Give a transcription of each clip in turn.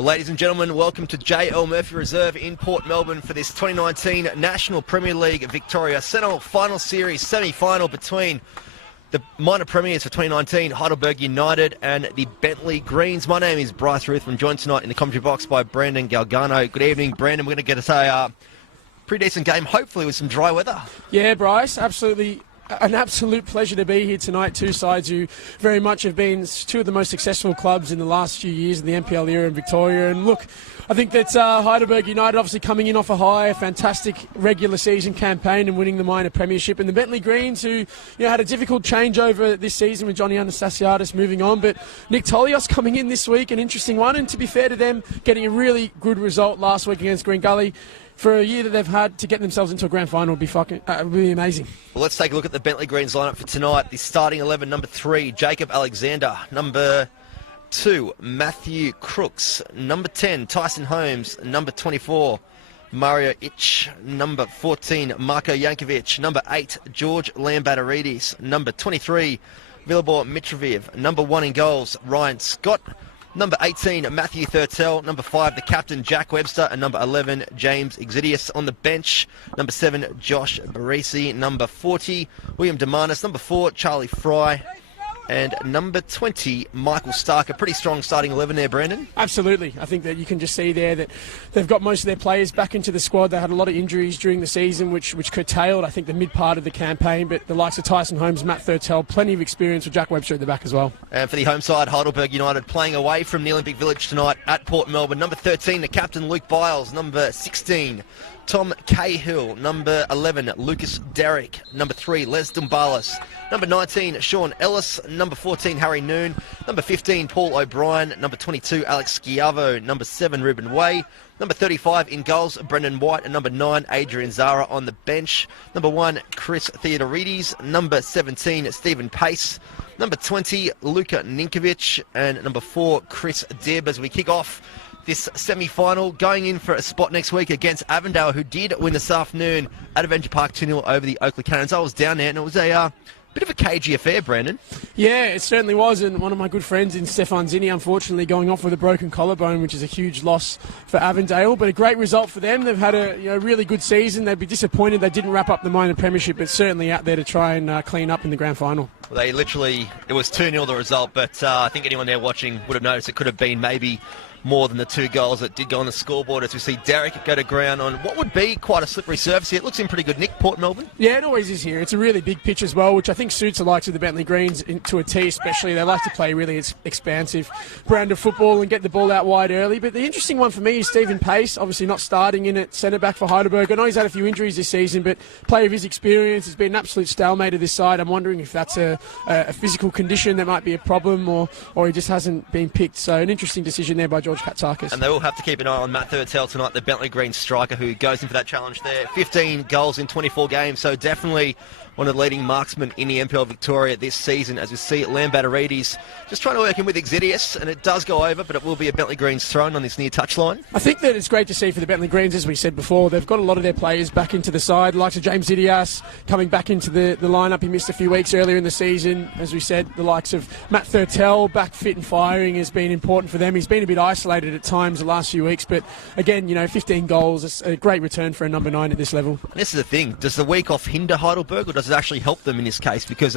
Well, ladies and gentlemen, welcome to J.L. Murphy Reserve in Port Melbourne for this 2019 National Premier League Victoria Central Final Series semi-final between the minor premiers for 2019, Heidelberg United and the Bentleigh Greens. My name is Bryce Ruthven, joined tonight in the commentary box by Brandon Galgano. Good evening, Brandon. We're going to get a pretty decent game, hopefully with some dry weather. Yeah, Bryce, absolutely. An absolute pleasure to be here tonight. Two sides who very much have been two of the most successful clubs in the last few years in the NPL era in Victoria. And look, I think that Heidelberg United obviously coming in off a high, a fantastic regular season campaign and winning the minor premiership. And the Bentleigh Greens, who had a difficult changeover this season with Johnny Anastasiadis moving on. But Nick Tolios coming in this week, an interesting one. And to be fair to them, getting a really good result last week against Green Gully. For a year that they've had to get themselves into a grand final would be really amazing. Well, let's take a look at the Bentleigh Greens lineup for tonight. The starting 11, number 3, Jacob Alexander. Number 2, Matthew Crooks. Number 10, Tyson Holmes. Number 24, Mario Ich. Number 14, Marko Jankovic. Number 8, George Lambertaridis. Number 23, Vilibor Mitrovic. Number 1 in goals, Ryan Scott. Number 18, Matthew Thurtell. Number 5, the captain, Jack Webster. And number 11, James Exidius on the bench. Number 7, Josh Barisi. Number 40, William Demanis. Number 4, Charlie Fry. And number 20, Michael Stark. A pretty strong starting 11 there, Brandon. Absolutely. I think that you can just see there that they've got most of their players back into the squad. They had a lot of injuries during the season, which curtailed, I think, the mid part of the campaign. But the likes of Tyson Holmes, Matt Thurtell, plenty of experience with Jack Webster at the back as well. And for the home side, Heidelberg United playing away from the Olympic Village tonight at Port Melbourne. Number 13, the captain, Luke Biles. Number 16, Tom Cahill. Number 11, Lucas Derrick. Number 3, Les Dumbalis. Number 19, Sean Ellis. Number 14, Harry Noon. Number 15, Paul O'Brien. Number 22, Alex Schiavo. Number 7, Ruben Way. Number 35 in goals, Brendan White. And number 9, Adrian Zara on the bench. Number 1, Chris Theodorides. Number 17, Stephen Pace. Number 20, Luka Ninkovic. And number 4, Chris Debb, as we kick off this semi-final, going in for a spot next week against Avondale, who did win this afternoon at Avenger Park 2-0 over the Oakley Cannons. I was down there and it was a bit of a cagey affair, Brandon. Yeah, it certainly was, and one of my good friends in Stefan Zinni, unfortunately going off with a broken collarbone, which is a huge loss for Avondale, but a great result for them. They've had a really good season. They'd be disappointed they didn't wrap up the minor premiership, but certainly out there to try and clean up in the grand final. Well, it was 2-0 the result, but I think anyone there watching would have noticed it could have been maybe more than the 2 goals that did go on the scoreboard, as we see Derek go to ground on what would be quite a slippery surface here. It looks in pretty good nick, Port Melbourne. Yeah, it always is here. It's a really big pitch as well, which I think suits the likes of the Bentleigh Greens to a T especially. They like to play really expansive brand of football and get the ball out wide early. But the interesting one for me is Stephen Pace, obviously not starting in at centre-back for Heidelberg. I know he's had a few injuries this season, but player of his experience has been an absolute stalemate of this side. I'm wondering if that's a physical condition that might be a problem or he just hasn't been picked. So an interesting decision there by George Katsakis. And they will have to keep an eye on Matt Thurtell tonight, the Bentleigh Greens striker who goes in for that challenge there. 15 goals in 24 games, so definitely one of the leading marksmen in the NPL Victoria this season, as we see Lambertaridis just trying to work in with Exidius, and it does go over, but it will be a Bentleigh Greens thrown on this near touchline. I think that it's great to see for the Bentleigh Greens, as we said before. They've got a lot of their players back into the side, likes of James Idias coming back into the lineup. He missed a few weeks earlier in the season. As we said, the likes of Matt Thurtell back fit and firing has been important for them. He's been a bit isolated at times the last few weeks, but again, 15 goals is a great return for a number 9 at this level. This is the thing. Does the week off hinder Heidelberg, or does it actually help them in this case? Because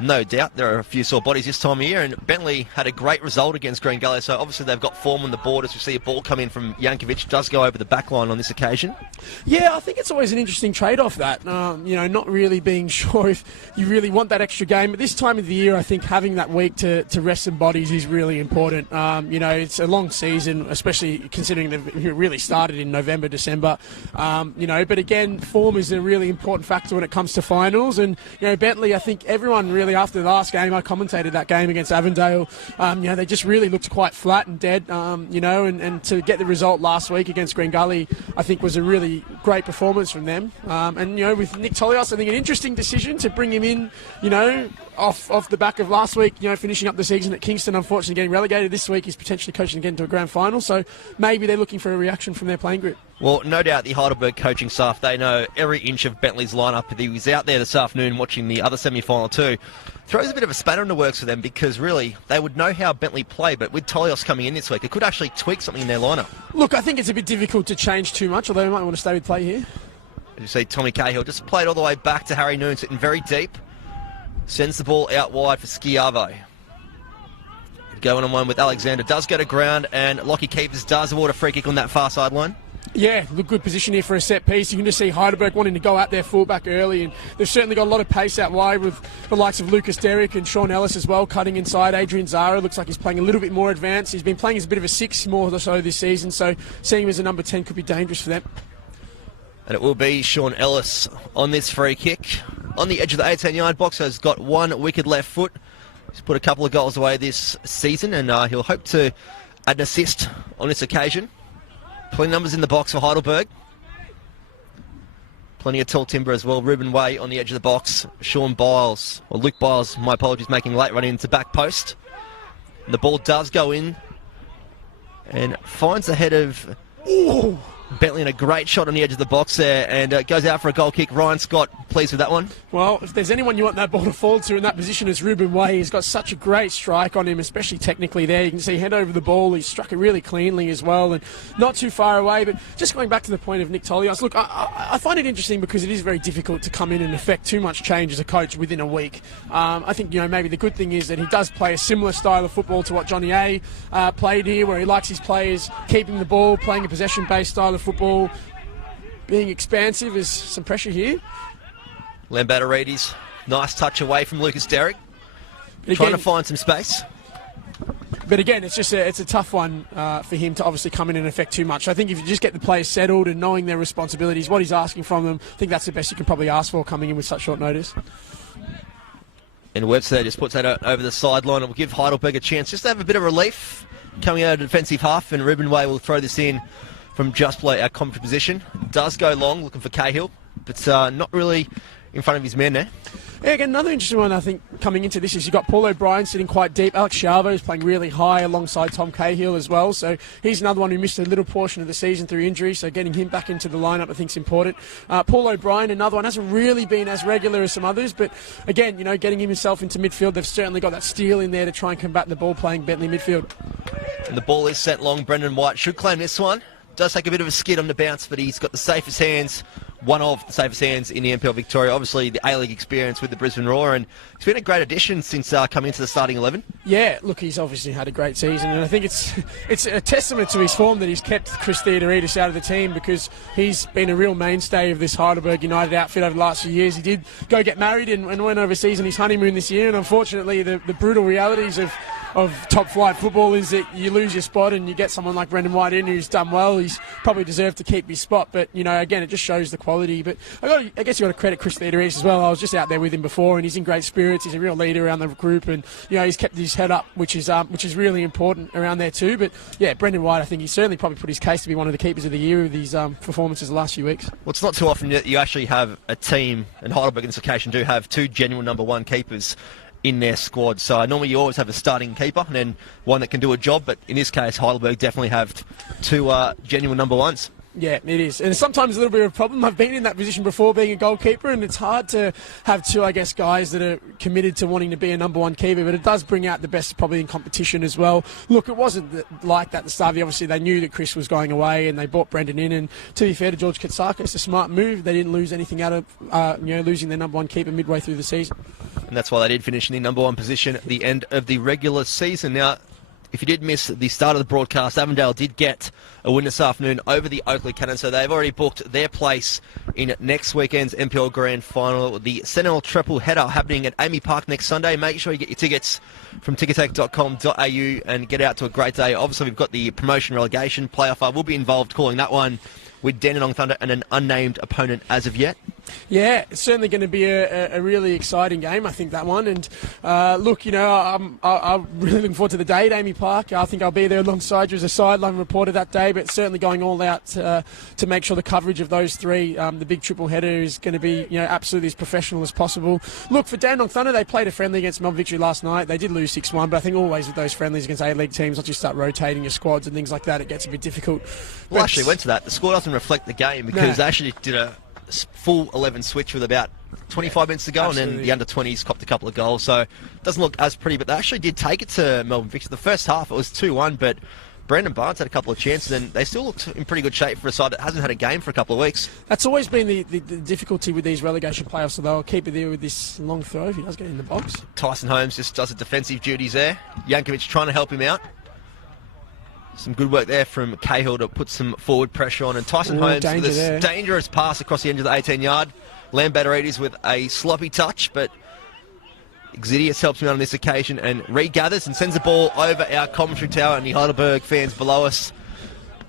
no doubt there are a few sore bodies this time of year, and Bentleigh had a great result against Green Gully, so obviously they've got form on the board. As we see a ball come in from Jankovic, does go over the back line on this occasion. Yeah, I think it's always an interesting trade-off that, not really being sure if you really want that extra game. But this time of the year, I think having that week to rest some bodies is really important. It's a long season, especially considering they've really started in November, December. But again, form is a really important factor when it comes to finals. And, Bentleigh, I think everyone really, after the last game, I commentated that game against Avondale, they just really looked quite flat and dead, and to get the result last week against Green Gully, I think was a really great performance from them. With Nick Tolios, I think an interesting decision to bring him in, off the back of last week, finishing up the season at Kingston, unfortunately getting relegated. This week he's potentially coaching again to a grand final, so maybe they're looking for a reaction from their playing group. Well, no doubt the Heidelberg coaching staff, they know every inch of Bentleigh's lineup. He was out there this afternoon watching the other semi-final too. Throws a bit of a spanner in the works for them because really they would know how Bentleigh play, but with Tolios coming in this week, it could actually tweak something in their lineup. Look, I think it's a bit difficult to change too much, although we might want to stay with play here. You see Tommy Cahill just played all the way back to Harry Noon, sitting very deep. Sends the ball out wide for Schiavo. Going on one with Alexander. Does go to ground, and Lockie Keepers does award a free kick on that far sideline. Yeah, look, good position here for a set piece. You can just see Heidelberg wanting to go out there fullback early, and they've certainly got a lot of pace out wide with the likes of Lucas Derrick and Sean Ellis as well, cutting inside. Adrian Zara looks like he's playing a little bit more advanced. He's been playing as a bit of a 6 more or so this season, so seeing him as a number 10 could be dangerous for them. And it will be Sean Ellis on this free kick. On the edge of the 18-yard box, has got one wicked left foot. He's put a couple of goals away this season, and he'll hope to add an assist on this occasion. Plenty of numbers in the box for Heidelberg. Plenty of tall timber as well. Ruben Way on the edge of the box. Sean Biles, or Luke Biles, my apologies, making a late run into back post. And the ball does go in and finds the head of Bentleigh, in a great shot on the edge of the box there, and goes out for a goal kick. Ryan Scott, pleased with that one. Well, if there's anyone you want that ball to fall to in that position, it's Ruben Way. He's got such a great strike on him, especially technically there. You can see head over the ball. He struck it really cleanly as well, and not too far away. But just going back to the point of Nick Tolios, look, I find it interesting because it is very difficult to come in and affect too much change as a coach within a week. I think, maybe the good thing is that he does play a similar style of football to what Johnny A played here, where he likes his players keeping the ball, playing a possession-based style of football, being expansive. Is some pressure here. Lambertarides, nice touch away from Lucas Derrick, trying to find some space. But again, it's a tough one for him to obviously come in and affect too much. I think if you just get the players settled and knowing their responsibilities, what he's asking from them, I think that's the best you can probably ask for coming in with such short notice. And Webster just puts that over the sideline. It will give Heidelberg a chance just to have a bit of relief coming out of the defensive half, and Ruben Way will throw this in from just below our commentary position. Does go long, looking for Cahill, but not really in front of his men there. Yeah, again, another interesting one, I think, coming into this is you've got Paul O'Brien sitting quite deep. Alex Schiavo is playing really high alongside Tom Cahill as well. So he's another one who missed a little portion of the season through injury. So getting him back into the lineup, I think, is important. Paul O'Brien, another one, hasn't really been as regular as some others. But again, getting himself into midfield, they've certainly got that steel in there to try and combat the ball-playing Bentleigh midfield. And the ball is sent long. Brendan White should claim this one. Does take a bit of a skid on the bounce, but he's got the safest hands, one of the safest hands in the NPL Victoria. Obviously, the A-League experience with the Brisbane Roar, and it's been a great addition since coming into the starting 11. Yeah, look, he's obviously had a great season, and I think it's a testament to his form that he's kept Chris Theodoridis out of the team, because he's been a real mainstay of this Heidelberg United outfit over the last few years. He did go get married and went overseas on his honeymoon this year, and unfortunately, the brutal realities of top flight football is that you lose your spot and you get someone like Brendan White in who's done well. He's probably deserved to keep his spot, but again, it just shows the quality. But I guess you got to credit Chris Theodoridis as well. I was just out there with him before, and he's in great spirits. He's a real leader around the group, and he's kept his head up, which is really important around there too. But yeah, Brendan White, I think he's certainly probably put his case to be one of the keepers of the year with these performances the last few weeks. Well, it's not too often that you actually have a team, and Heidelberg in this occasion do have two genuine number one keepers in their squad. So normally you always have a starting keeper and then one that can do a job, but in this case Heidelberg definitely have two genuine number ones. Yeah, it is. And it's sometimes a little bit of a problem. I've been in that position before, being a goalkeeper, and it's hard to have two, I guess, guys that are committed to wanting to be a number one keeper, but it does bring out the best probably in competition as well. Look, it wasn't like that at the start. Obviously, they knew that Chris was going away, and they brought Brendan in, and to be fair to George Katsaka, it's a smart move. They didn't lose anything out of losing their number one keeper midway through the season. And that's why they did finish in the number one position at the end of the regular season. Now, if you did miss the start of the broadcast, Avondale did get a win this afternoon over the Oakley Cannons, so they've already booked their place in next weekend's NPL Grand Final. The Sentinel Triple Header happening at Amy Park next Sunday. Make sure you get your tickets from ticketek.com.au and get out to a great day. Obviously, we've got the promotion relegation playoff. I will be involved calling that one with Dandenong Thunder and an unnamed opponent as of yet. Yeah, it's certainly going to be a really exciting game, I think, that one. And look, I'm really looking forward to the day at Amy Park. I think I'll be there alongside you as a sideline reporter that day, but certainly going all out to make sure the coverage of those three, the big triple header, is going to be absolutely as professional as possible. Look, for Dandenong Thunder, they played a friendly against Melbourne Victory last night. They did lose 6-1, but I think always with those friendlies against A-League teams, once you start rotating your squads and things like that, it gets a bit difficult. Well, I actually went to that. The score doesn't reflect the game because they actually did a full 11 switch with about 25 minutes to go, and then the under-20s copped a couple of goals, so it doesn't look as pretty, but they actually did take it to Melbourne Victory. The first half it was 2-1, but Brendan Barnes had a couple of chances, and they still looked in pretty good shape for a side that hasn't had a game for a couple of weeks. That's always been the difficulty with these relegation playoffs, so they'll keep it there with this long throw if he does get in the box. Tyson Holmes just does the defensive duties there. Jankovic trying to help him out. Some good work there from Cahill to put some forward pressure on. And Tyson Holmes with this dangerous pass across the edge of the 18-yard. Lambatarides with a sloppy touch, but Exidius helps him out on this occasion and regathers and sends the ball over our commentary tower, and the Heidelberg fans below us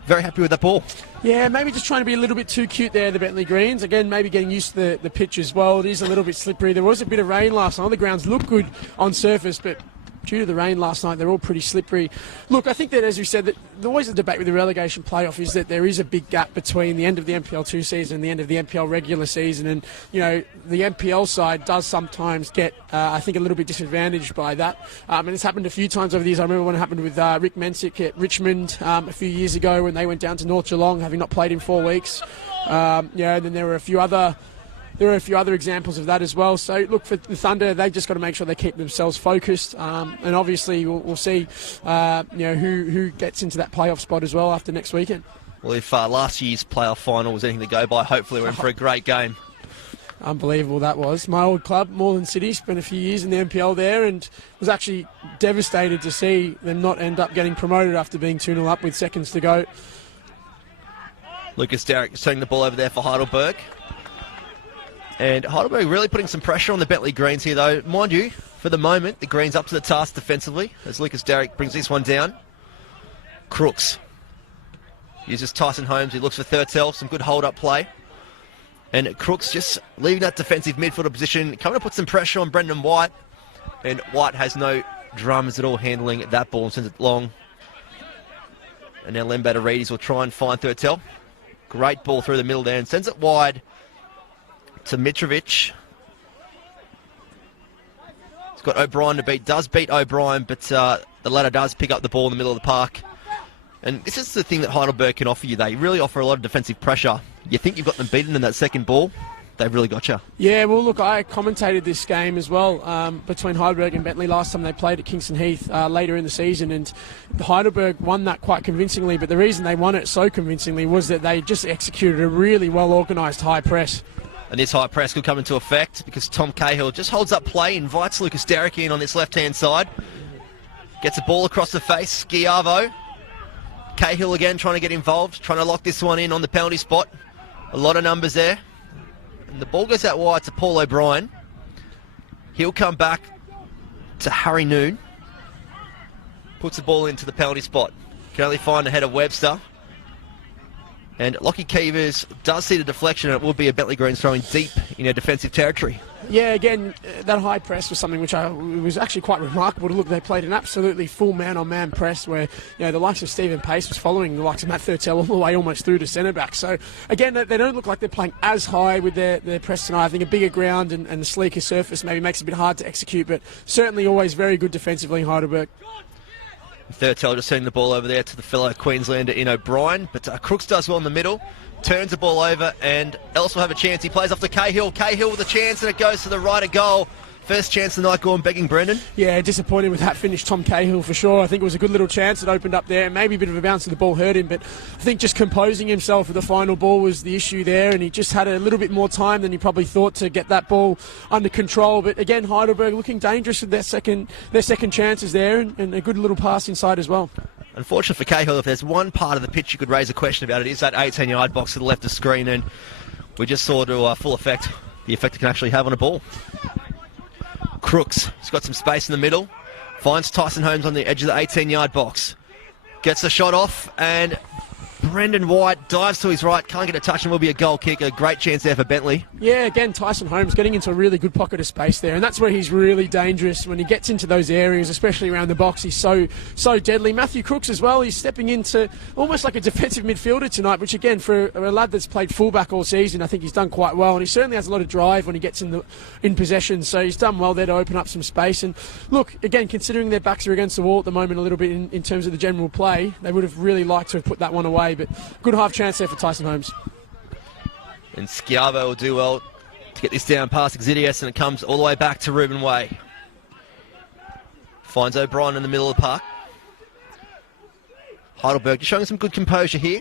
very happy with that ball. Yeah, maybe just trying to be a little bit too cute there, the Bentleigh Greens. Again, maybe getting used to the pitch as well. It is a little bit slippery. There was a bit of rain last night. The grounds look good on surface, but due to the rain last night, they're all pretty slippery. Look, I think that, as we said, that always the debate with the relegation playoff is that there is a big gap between the end of the NPL 2 season and the end of the NPL regular season. And, the NPL side does sometimes get, I think, a little bit disadvantaged by that. And it's happened a few times over the years. I remember when it happened with Rick Mensick at Richmond a few years ago when they went down to North Geelong, having not played in 4 weeks. And then there were a few other examples of that as well. So, look, for the Thunder, they've just got to make sure they keep themselves focused. And obviously, we'll see, who gets into that playoff spot as well after next weekend. Well, if last year's playoff final was anything to go by, hopefully we're in for a great game. Unbelievable that was. My old club, Moreland City, spent a few years in the NPL there and was actually devastated to see them not end up getting promoted after being 2-0 up with seconds to go. Lucas Derrick turning the ball over there for Heidelberg. And Heidelberg really putting some pressure on the Bentleigh Greens here, though. Mind you, for the moment, the Greens up to the task defensively as Lucas Derrick brings this one down. Crooks uses Tyson Holmes. He looks for Thurtell. Some good hold-up play. And Crooks just leaving that defensive midfielder position, coming to put some pressure on Brendan White. And White has no dramas at all handling that ball and sends it long. And now Lambatarides will try and find Thurtell. Great ball through the middle there and sends it wide to Mitrovic. He's got O'Brien to beat. Does beat O'Brien, but the latter does pick up the ball in the middle of the park. And this is the thing that Heidelberg can offer you. They really offer a lot of defensive pressure. You think you've got them beaten in that second ball, they've really got you. Yeah, well, look, I commentated this game as well between Heidelberg and Bentleigh last time they played at Kingston Heath later in the season, and Heidelberg won that quite convincingly, but the reason they won it so convincingly was that they just executed a really well-organised high press. And this high press could come into effect because Tom Cahill just holds up play, invites Lucas Derrick in on this left-hand side. Gets a ball across the face, Schiavo. Cahill again trying to get involved, trying to lock this one in on the penalty spot. A lot of numbers there. And the ball goes out wide to Paul O'Brien. He'll come back to Harry Noon. Puts the ball into the penalty spot. Can only find the head of Webster. And Lockie Keevers does see the deflection, and it will be a Bentleigh Greens throwing deep in their defensive territory. Yeah, again, that high press was something which was actually quite remarkable to look. They played an absolutely full man-on-man press where the likes of Stephen Pace was following the likes of Matt Thurtell all the way almost through to centre-back. So, again, they don't look like they're playing as high with their press tonight. I think a bigger ground and the sleeker surface maybe makes it a bit hard to execute, but certainly always very good defensively in Heidelberg. Thurtell just sending the ball over there to the fellow Queenslander in O'Brien, but Crooks does well in the middle, turns the ball over, and Ellis will have a chance. He plays off to Cahill. Cahill with a chance, and it goes to the right of goal. First chance of the night gone begging, Brendan. Yeah, disappointed with that finish, Tom Cahill, for sure. I think it was a good little chance that opened up there. Maybe a bit of a bounce of the ball hurt him, but I think just composing himself for the final ball was the issue there, and he just had a little bit more time than he probably thought to get that ball under control. But again, Heidelberg looking dangerous with their second chances there, and a good little pass inside as well. Unfortunately for Cahill, if there's one part of the pitch you could raise a question about, it is that 18-yard box to the left of screen, and we just saw to full effect the effect it can actually have on a ball. Crooks, he's got some space in the middle, finds Tyson Holmes on the edge of the 18-yard box, gets the shot off, and Brendan White dives to his right, can't get a touch, and will be a goal kick. A great chance there for Bentleigh. Yeah, again, Tyson Holmes getting into a really good pocket of space there, and that's where he's really dangerous when he gets into those areas, especially around the box. He's so deadly. Matthew Crooks as well, he's stepping into almost like a defensive midfielder tonight, which again, for a lad that's played fullback all season, I think he's done quite well, and he certainly has a lot of drive when he gets in possession, so he's done well there to open up some space. And look, again, considering their backs are against the wall at the moment a little bit in terms of the general play, they would have really liked to have put that one away, but good half chance there for Tyson Holmes. And Schiavo will do well to get this down past Exidius, and it comes all the way back to Ruben Way. Finds O'Brien in the middle of the park. Heidelberg just showing some good composure here.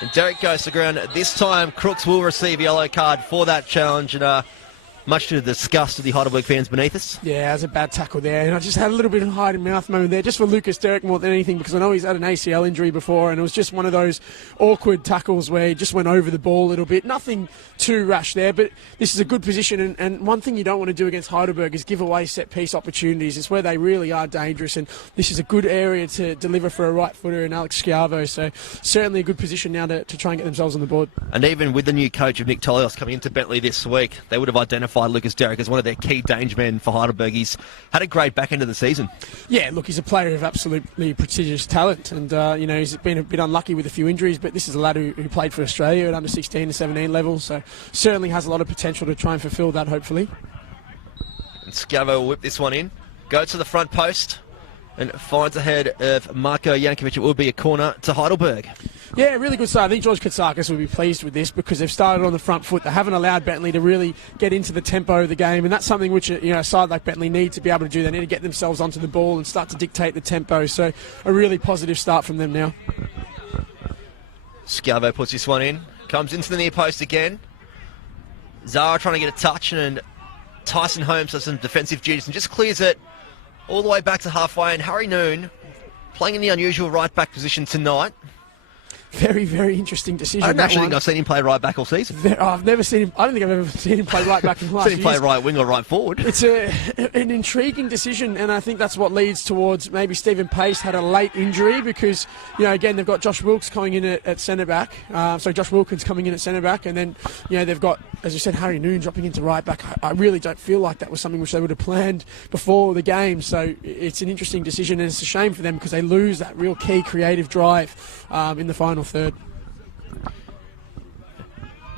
And Derek goes to the ground. This time, Crooks will receive a yellow card for that challenge, and much to the disgust of the Heidelberg fans beneath us. Yeah, it was a bad tackle there, and I just had a little bit of a hide-and-mouth moment there, just for Lucas Derrick more than anything, because I know he's had an ACL injury before, and it was just one of those awkward tackles where he just went over the ball a little bit. Nothing too rash there, but this is a good position, and one thing you don't want to do against Heidelberg is give away set-piece opportunities. It's where they really are dangerous, and this is a good area to deliver for a right-footer in Alex Schiavo, so certainly a good position now to try and get themselves on the board. And even with the new coach of Nick Tolios coming into Bentleigh this week, they would have identified Lucas Derrick as one of their key danger men for Heidelberg. He's had a great back end of the season. Yeah, look, he's a player of absolutely prodigious talent, and he's been a bit unlucky with a few injuries, but this is a lad who played for Australia at under 16 to 17 level, so certainly has a lot of potential to try and fulfil that, hopefully. And Scavo will whip this one in, go to the front post, and finds ahead of Marko Jankovic. It will be a corner to Heidelberg. Yeah, really good start. I think George Katsakis will be pleased with this because they've started on the front foot. They haven't allowed Bentleigh to really get into the tempo of the game, and that's something which a side like Bentleigh need to be able to do. They need to get themselves onto the ball and start to dictate the tempo. So a really positive start from them now. Scavo puts this one in, comes into the near post again. Zara trying to get a touch, and Tyson Holmes does some defensive duties and just clears it all the way back to halfway. And Harry Noon playing in the unusual right back position tonight. Very, very interesting decision. I don't actually think I've seen him play right back all season. I've never seen him. I don't think I've ever seen him play right back in the last seen him play right wing or right forward. It's an intriguing decision, and I think that's what leads towards maybe Stephen Pace had a late injury because, again, they've got Josh Wilkes coming in at centre back. Josh Wilkins coming in at centre back, and then, they've got, as you said, Harry Noon dropping into right back. I really don't feel like that was something which they would have planned before the game. So it's an interesting decision, and it's a shame for them because they lose that real key creative drive in the final third.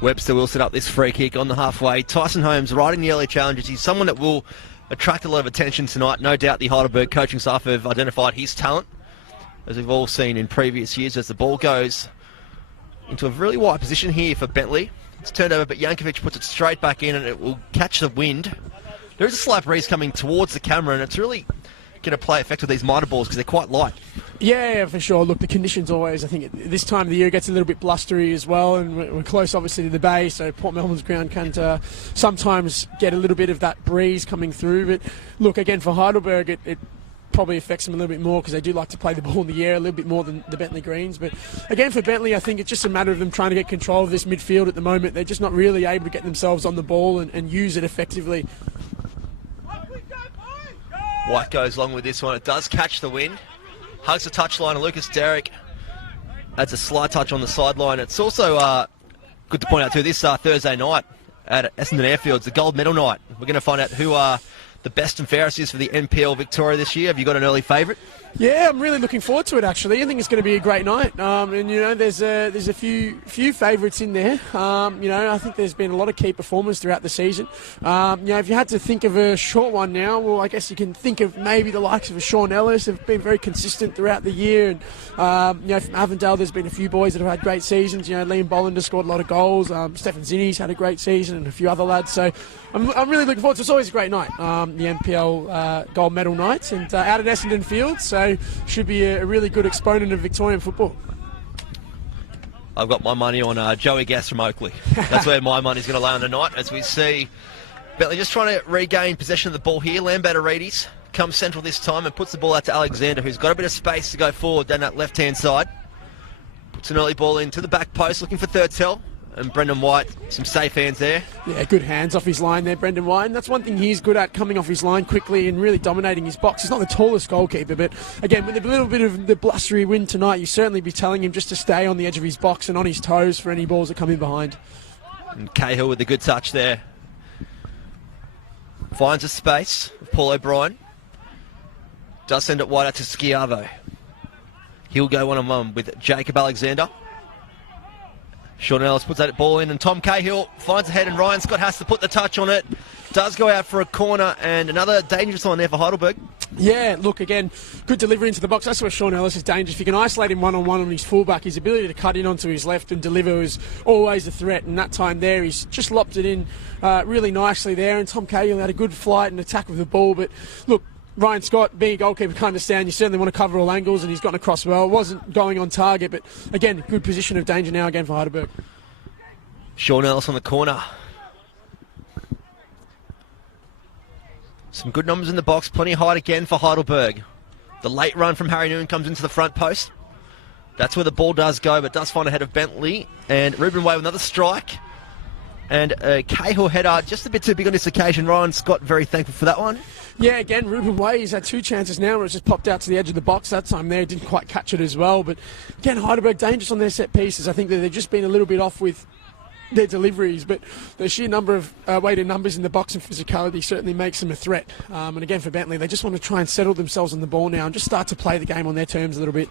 Webster will set up this free kick on the halfway. Tyson Holmes riding the early challenges. He's someone that will attract a lot of attention tonight. No doubt the Heidelberg coaching staff have identified his talent, as we've all seen in previous years, as the ball goes into a really wide position here for Bentleigh. It's turned over, but Jankovic puts it straight back in, and it will catch the wind. There is a slight breeze coming towards the camera, and it's really going to play effect with these minor balls because they're quite light. Yeah, for sure. Look, the conditions always, I think, this time of the year gets a little bit blustery as well, and we're close, obviously, to the bay, so Port Melbourne's ground can sometimes get a little bit of that breeze coming through. But look, again, for Heidelberg, it probably affects them a little bit more because they do like to play the ball in the air a little bit more than the Bentleigh Greens. But again, for Bentleigh, I think it's just a matter of them trying to get control of this midfield at the moment. They're just not really able to get themselves on the ball and use it effectively. White goes along with this one. It does catch the wind. Hugs the touchline, and Lucas Derrick adds a slight touch on the sideline. It's also good to point out too, this Thursday night at Essendon Airfield's the gold medal night. We're going to find out who are the best and fairest is for the NPL Victoria this year. Have you got an early favourite? Yeah, I'm really looking forward to it, actually. I think it's going to be a great night. There's a few favourites in there. I think there's been a lot of key performers throughout the season. If you had to think of a short one now, well, I guess you can think of maybe the likes of Sean Ellis have been very consistent throughout the year. And, from Avondale, there's been a few boys that have had great seasons. Liam Bollander scored a lot of goals. Stefan Zinni's had a great season, and a few other lads. So I'm really looking forward to it. It's always a great night, the NPL gold medal night, and out at Essendon Field. So should be a really good exponent of Victorian football. I've got my money on Joey Gass from Oakley. That's where my money's going to lay on tonight, as we see Bentleigh just trying to regain possession of the ball here. Lambatarides comes central this time and puts the ball out to Alexander, who's got a bit of space to go forward down that left-hand side. Puts an early ball into the back post, looking for Thurtell. and Brendan White, some safe hands there. Yeah, good hands off his line there, Brendan White. And that's one thing he's good at, coming off his line quickly and really dominating his box. He's not the tallest goalkeeper, but again, with a little bit of the blustery wind tonight, you certainly be telling him just to stay on the edge of his box and on his toes for any balls that come in behind. And Cahill with a good touch there. Finds a space. Paul O'Brien does send it wide out to Schiavo. He'll go one-on-one with Jacob Alexander. Sean Ellis puts that ball in, and Tom Cahill finds a head, and Ryan Scott has to put the touch on it. Does go out for a corner, and another dangerous one there for Heidelberg. Yeah, look, again, good delivery into the box. That's where Sean Ellis is dangerous. If you can isolate him one-on-one on his fullback, his ability to cut in onto his left and deliver is always a threat. And that time there, he's just lopped it in really nicely there. And Tom Cahill had a good flight and attack with the ball. But look, Ryan Scott, being a goalkeeper, can understand you certainly want to cover all angles, and he's gotten across well. It wasn't going on target, but again, good position of danger now again for Heidelberg. Sean Ellis on the corner. Some good numbers in the box, plenty of height again for Heidelberg. The late run from Harry Noon comes into the front post. That's where the ball does go, but does find a head of Bentleigh. And Ruben Way with another strike. And a Cahill header, just a bit too big on this occasion. Ryan Scott very thankful for that one. Yeah, again, Ruben Way, he's had two chances now where it's just popped out to the edge of the box. That time there, didn't quite catch it as well. But again, Heidelberg dangerous on their set pieces. I think that they've just been a little bit off with their deliveries, but the sheer number of weighted numbers in the box and physicality certainly makes them a threat. And again, for Bentleigh, they just want to try and settle themselves on the ball now and just start to play the game on their terms a little bit.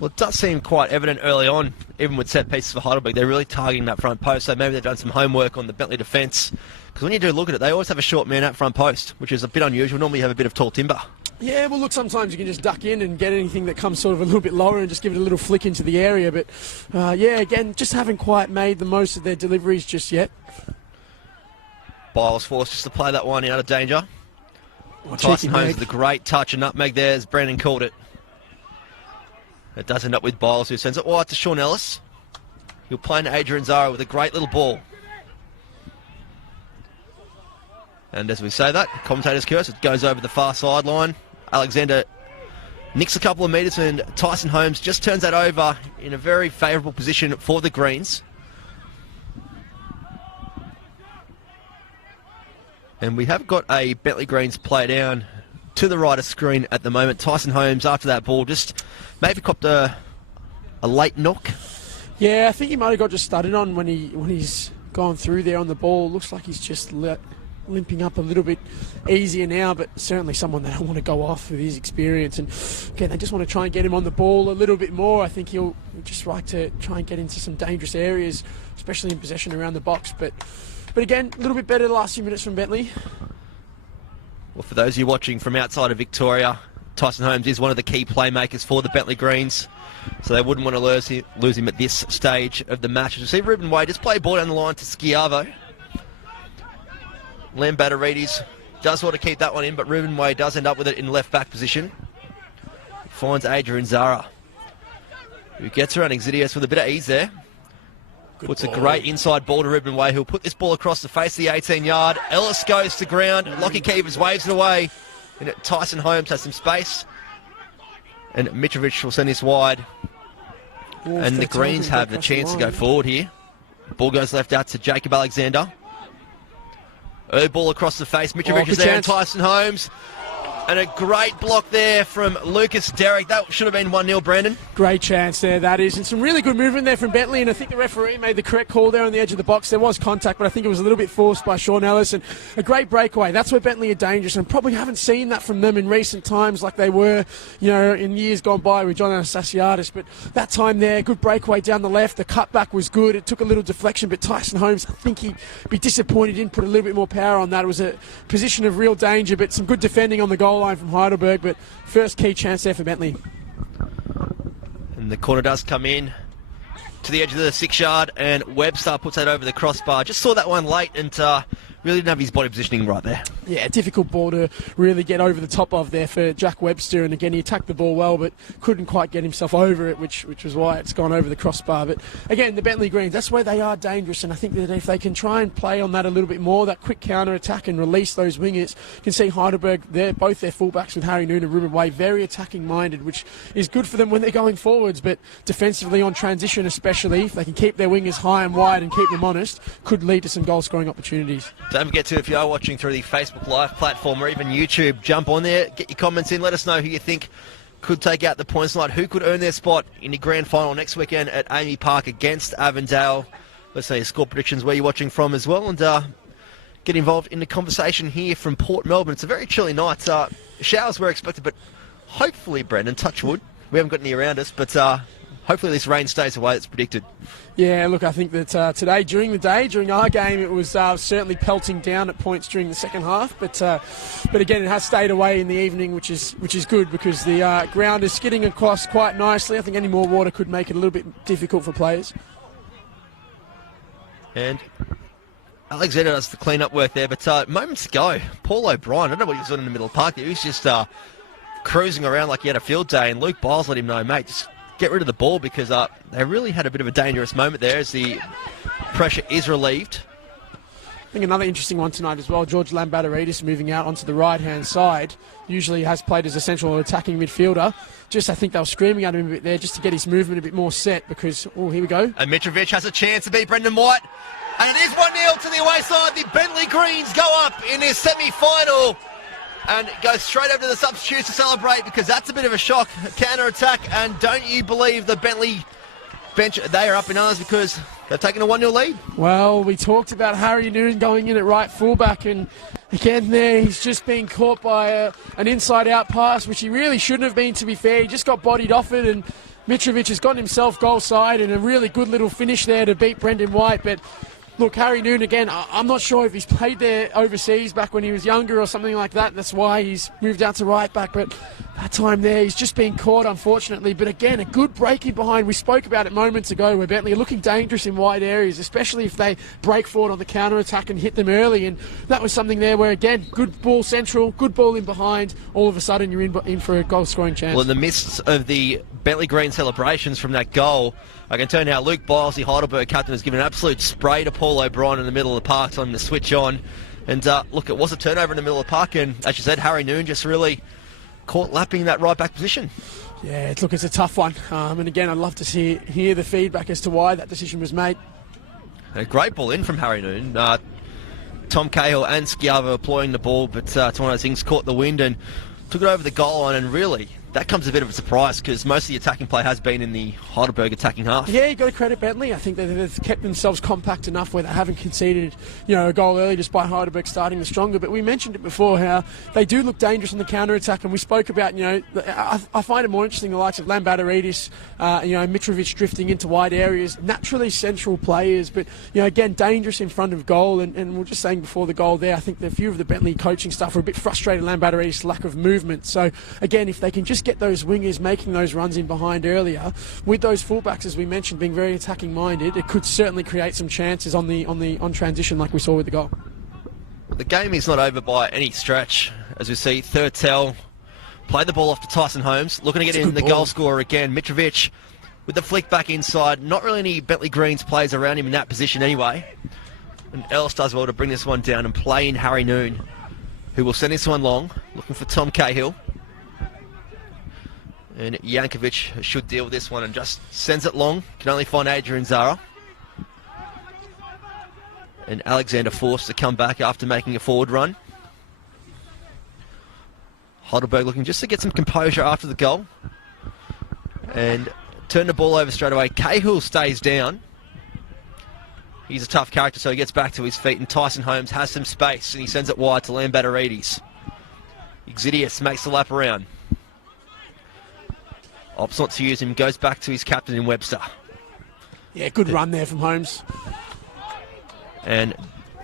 Well, it does seem quite evident early on, even with set pieces for Heidelberg, they're really targeting that front post, so maybe they've done some homework on the Bentleigh defence. Because when you do look at it, they always have a short man at front post, which is a bit unusual. Normally you have a bit of tall timber. Yeah, well, look, sometimes you can just duck in and get anything that comes sort of a little bit lower and just give it a little flick into the area. But, yeah, again, just haven't quite made the most of their deliveries just yet. Biles forced just to play that one out of danger. Tyson Holmes with a great touch and nutmeg there as Brandon called it. It does end up with Biles, who sends it wide to Sean Ellis. He'll play in Adrian Zara with a great little ball. And as we say that, commentator's curse, it goes over the far sideline. Alexander nicks a couple of metres, and Tyson Holmes just turns that over in a very favourable position for the Greens. And we have got a Bentleigh Greens play down to the right of screen at the moment. Tyson Holmes, after that ball, just maybe copped a late knock. Yeah, I think he might have got just started on when he's gone through there on the ball. Looks like he's just limping up a little bit easier now, but certainly someone they don't want to go off with his experience. And again, they just want to try and get him on the ball a little bit more. I think he'll just like to try and get into some dangerous areas, especially in possession around the box. But again, a little bit better the last few minutes from Bentleigh. Well, for those of you watching from outside of Victoria, Tyson Holmes is one of the key playmakers for the Bentleigh Greens, so they wouldn't want to lose him at this stage of the match. As you see, Ruben Way just play a ball down the line to Schiavo. Lam Batterides does want to keep that one in, but Ruben Way does end up with it in left back position. Finds Adrian Zara, who gets around Exidius with a bit of ease there. Puts a great inside ball to Ruben Way, who'll put this ball across the face of the 18-yard. Ellis goes to ground. Lockie Keevers waves it away. And Tyson Holmes has some space. And Mitrovic will send this wide. And the Greens have the chance to go forward here. Ball goes left out to Jacob Alexander. Early ball across the face. Mitrovic is there, and Tyson Holmes. And a great block there from Lucas Derrick. That should have been 1-0, Brandon. Great chance there, that is. And some really good movement there from Bentleigh, and I think the referee made the correct call there on the edge of the box. There was contact, but I think it was a little bit forced by Sean Ellis. And a great breakaway. That's where Bentleigh are dangerous, and probably haven't seen that from them in recent times like they were, in years gone by with John Anastasiadis. But that time there, good breakaway down the left. The cutback was good. It took a little deflection, but Tyson Holmes, I think he'd be disappointed he didn't put a little bit more power on that. It was a position of real danger, but some good defending on the goal line from Heidelberg, but first key chance there for Bentleigh. And the corner does come in to the edge of the 6-yard, and Webster puts that over the crossbar. Just saw that one late, and really didn't have his body positioning right there. Yeah, difficult ball to really get over the top of there for Jack Webster, and again he attacked the ball well but couldn't quite get himself over it, which was why it's gone over the crossbar. But again, the Bentleigh Greens, that's where they are dangerous, and I think that if they can try and play on that a little bit more, that quick counter attack and release those wingers, you can see Heidelberg, both their fullbacks with Harry Noon and Ruben Way very attacking minded, which is good for them when they're going forwards, but defensively on transition especially, if they can keep their wingers high and wide and keep them honest, could lead to some goal scoring opportunities. Don't forget to, if you are watching through the Facebook Live platform or even YouTube, jump on there, get your comments in, let us know who you think could take out the points tonight, who could earn their spot in the grand final next weekend at Amy Park against Avondale. Let's say your score predictions, where you're watching from as well, and get involved in the conversation here from Port Melbourne. It's a very chilly night. Showers were expected, but hopefully, Brendan, touch wood, we haven't got any around us, but hopefully this rain stays away as predicted. Yeah, look, I think that today, during our game, it was certainly pelting down at points during the second half, but again, it has stayed away in the evening, which is good, because the ground is skidding across quite nicely. I think any more water could make it a little bit difficult for players. And Alexander does the clean-up work there, but moments ago, Paul O'Brien, I don't know what he was doing in the middle of the park there, he was just cruising around like he had a field day, and Luke Biles let him know, mate, just get rid of the ball, because they really had a bit of a dangerous moment there as the pressure is relieved. I think another interesting one tonight as well, George Lambadaridis moving out onto the right-hand side. Usually has played as a central attacking midfielder. I think they were screaming at him a bit there just to get his movement a bit more set, because, oh, here we go. And Mitrovic has a chance to beat Brendan White. And it is 1-0 to the away side. The Bentleigh Greens go up in their semi-final and go straight over to the substitutes to celebrate, because that's a bit of a shock counter-attack. And don't you believe the Bentleigh bench, they are up in arms because they've taken a 1-0 lead. Well, we talked about Harry Noon going in at right fullback, and again there he's just been caught by an inside-out pass, which he really shouldn't have been, to be fair. He just got bodied off it, and Mitrovic has gotten himself goal side, and a really good little finish there to beat Brendan White. But look, Harry Noon, again, I'm not sure if he's played there overseas back when he was younger or something like that. That's why he's moved out to right back. But that time there, he's just been caught, unfortunately. But again, a good breaking behind. We spoke about it moments ago, where Bentleigh are looking dangerous in wide areas, especially if they break forward on the counter-attack and hit them early. And that was something there where, again, good ball central, good ball in behind. All of a sudden, you're in for a goal-scoring chance. Well, in the midst of the Bentleigh Green celebrations from that goal, I can tell now Luke Biles, the Heidelberg captain, has given an absolute spray to Paul O'Brien in the middle of the park, telling him to switch on. And look, it was a turnover in the middle of the park, and as you said, Harry Noon just really caught lapping that right back position. Yeah, look, it's a tough one. And again, I'd love to hear the feedback as to why that decision was made. A great ball in from Harry Noon. Tom Cahill and Schiavo employing the ball, but it's one of those things, caught the wind and took it over the goal line, and really that comes a bit of a surprise, because most of the attacking play has been in the Heidelberg attacking half. Yeah, you've got to credit Bentleigh. I think they've kept themselves compact enough where they haven't conceded, a goal early, despite Heidelberg starting the stronger. But we mentioned it before, how they do look dangerous in the counter-attack, and we spoke about, I find it more interesting, the likes of Lambadaridis, Mitrovic drifting into wide areas, naturally central players, but, again, dangerous in front of goal. And we were just saying before the goal there, I think a few of the Bentleigh coaching staff were a bit frustrated at Lambadaridis' lack of movement. So, again, if they can just get those wingers making those runs in behind earlier, with those fullbacks, as we mentioned, being very attacking minded, it could certainly create some chances on transition, like we saw with the goal. The game is not over by any stretch, as we see Thurtell play the ball off to Tyson Holmes, looking to get in the goal scorer again. Mitrovic with the flick back inside. Not really any Bentleigh Greens players around him in that position anyway. And Ellis does well to bring this one down and play in Harry Noon, who will send this one long, looking for Tom Cahill. And Jankovic should deal with this one and just sends it long. Can only find Adrian Zara. And Alexander forced to come back after making a forward run. Heidelberg looking just to get some composure after the goal. And turn the ball over straight away. Cahill stays down. He's a tough character, so he gets back to his feet. And Tyson Holmes has some space, and he sends it wide to Lambadaridis. Exidius makes the lap around. Opts not to use him, goes back to his captain in Webster. Yeah, good run there from Holmes. And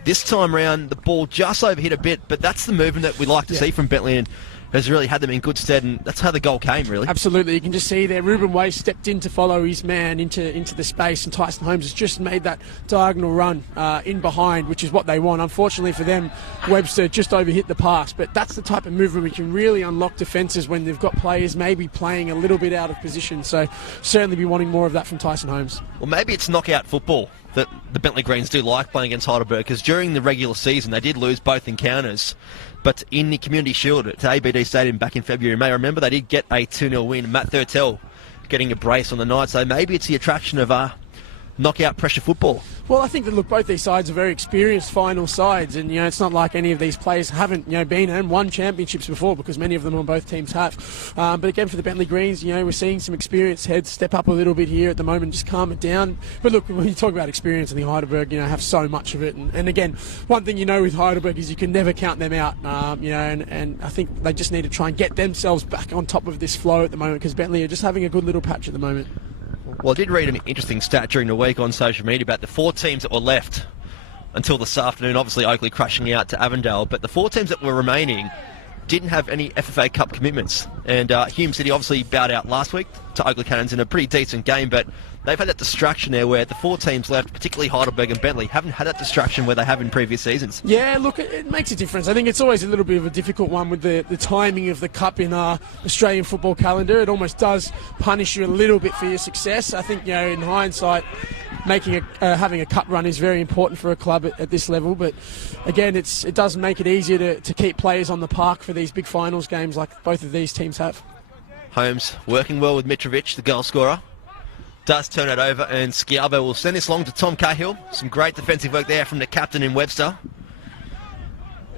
this time round, the ball just overhit a bit, but that's the movement that we like to see from Bentleigh. And has really had them in good stead, and that's how the goal came, really. Absolutely. You can just see there, Ruben Way stepped in to follow his man into the space, and Tyson Holmes has just made that diagonal run in behind, which is what they want. Unfortunately for them, Webster just overhit the pass, but that's the type of movement we can really unlock defences when they've got players maybe playing a little bit out of position. So certainly be wanting more of that from Tyson Holmes. Well, maybe it's knockout football that the Bentleigh Greens do like playing against Heidelberg, because during the regular season they did lose both encounters, but in the Community Shield at ABD Stadium back in February, you may remember, they did get a 2-0 win. Matt Thurtell getting a brace on the night, so maybe it's the attraction of knockout pressure football. Well, I think that, look, both these sides are very experienced final sides, and it's not like any of these players haven't been and won championships before, because many of them on both teams have. But again, for the Bentleigh Greens, we're seeing some experienced heads step up a little bit here at the moment, just calm it down. But look, when you talk about experience, and the Heidelberg have so much of it, and again, one thing with Heidelberg is you can never count them out. And I think they just need to try and get themselves back on top of this flow at the moment, because Bentleigh are just having a good little patch at the moment. Well, I did read an interesting stat during the week on social media about the 4 teams that were left until this afternoon. Obviously, Oakley crashing out to Avondale, but the 4 teams that were remaining didn't have any FFA Cup commitments. And Hume City obviously bowed out last week to Oakley Cannons in a pretty decent game, but they've had that distraction there where the 4 teams left, particularly Heidelberg and Bentleigh, haven't had that distraction where they have in previous seasons. Yeah, look, it makes a difference. I think it's always a little bit of a difficult one with the timing of the Cup in our Australian football calendar. It almost does punish you a little bit for your success. I think, in hindsight, having a Cup run is very important for a club at this level, but again, it does make it easier to keep players on the park for these big finals games like both of these teams have. Holmes working well with Mitrovic, the goal scorer. Does turn it over, and Schiavo will send this long to Tom Cahill. Some great defensive work there from the captain in Webster.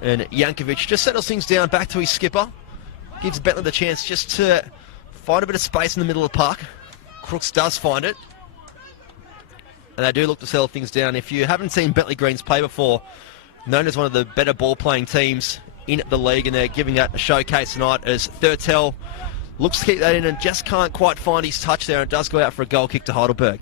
And Jankovic just settles things down back to his skipper. Gives Bentleigh the chance just to find a bit of space in the middle of the park. Crooks does find it. And they do look to settle things down. If you haven't seen Bentleigh Greens play before, known as one of the better ball-playing teams in the league, and they're giving that a showcase tonight as Thurtell looks to keep that in and just can't quite find his touch there, and it does go out for a goal kick to Heidelberg.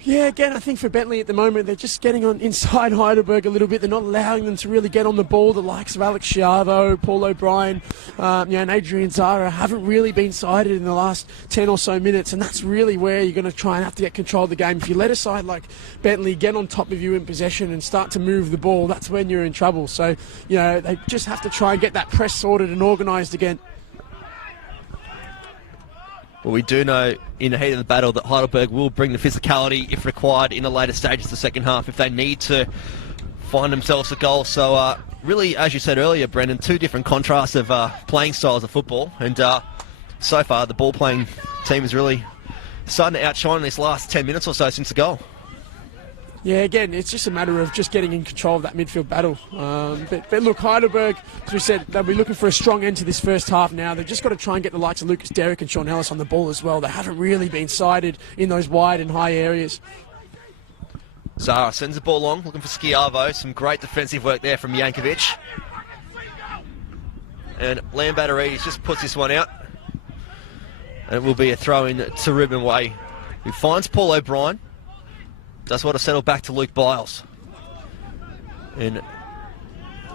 Yeah, again, I think for Bentleigh at the moment, they're just getting on inside Heidelberg a little bit. They're not allowing them to really get on the ball. The likes of Alex Schiavo, Paul O'Brien, and Adrian Zara haven't really been sighted in the last 10 or so minutes, and that's really where you're going to try and have to get control of the game. If you let a side like Bentleigh get on top of you in possession and start to move the ball, that's when you're in trouble. So, they just have to try and get that press sorted and organised again. Well, we do know in the heat of the battle that Heidelberg will bring the physicality if required in the later stages of the second half if they need to find themselves a goal. So really, as you said earlier, Brendan, 2 different contrasts of playing styles of football, and so far the ball-playing team is really starting to outshine this last 10 minutes or so since the goal. Yeah, again, it's just a matter of just getting in control of that midfield battle. But look, Heidelberg, as we said, they'll be looking for a strong end to this first half now. They've just got to try and get the likes of Lucas Derrick and Sean Ellis on the ball as well. They haven't really been sighted in those wide and high areas. Zara sends the ball long, looking for Schiavo. Some great defensive work there from Jankovic. And Lambatterides just puts this one out. And it will be a throw-in to Ruben Way, who finds Paul O'Brien. Does want to settle back to Luke Biles. And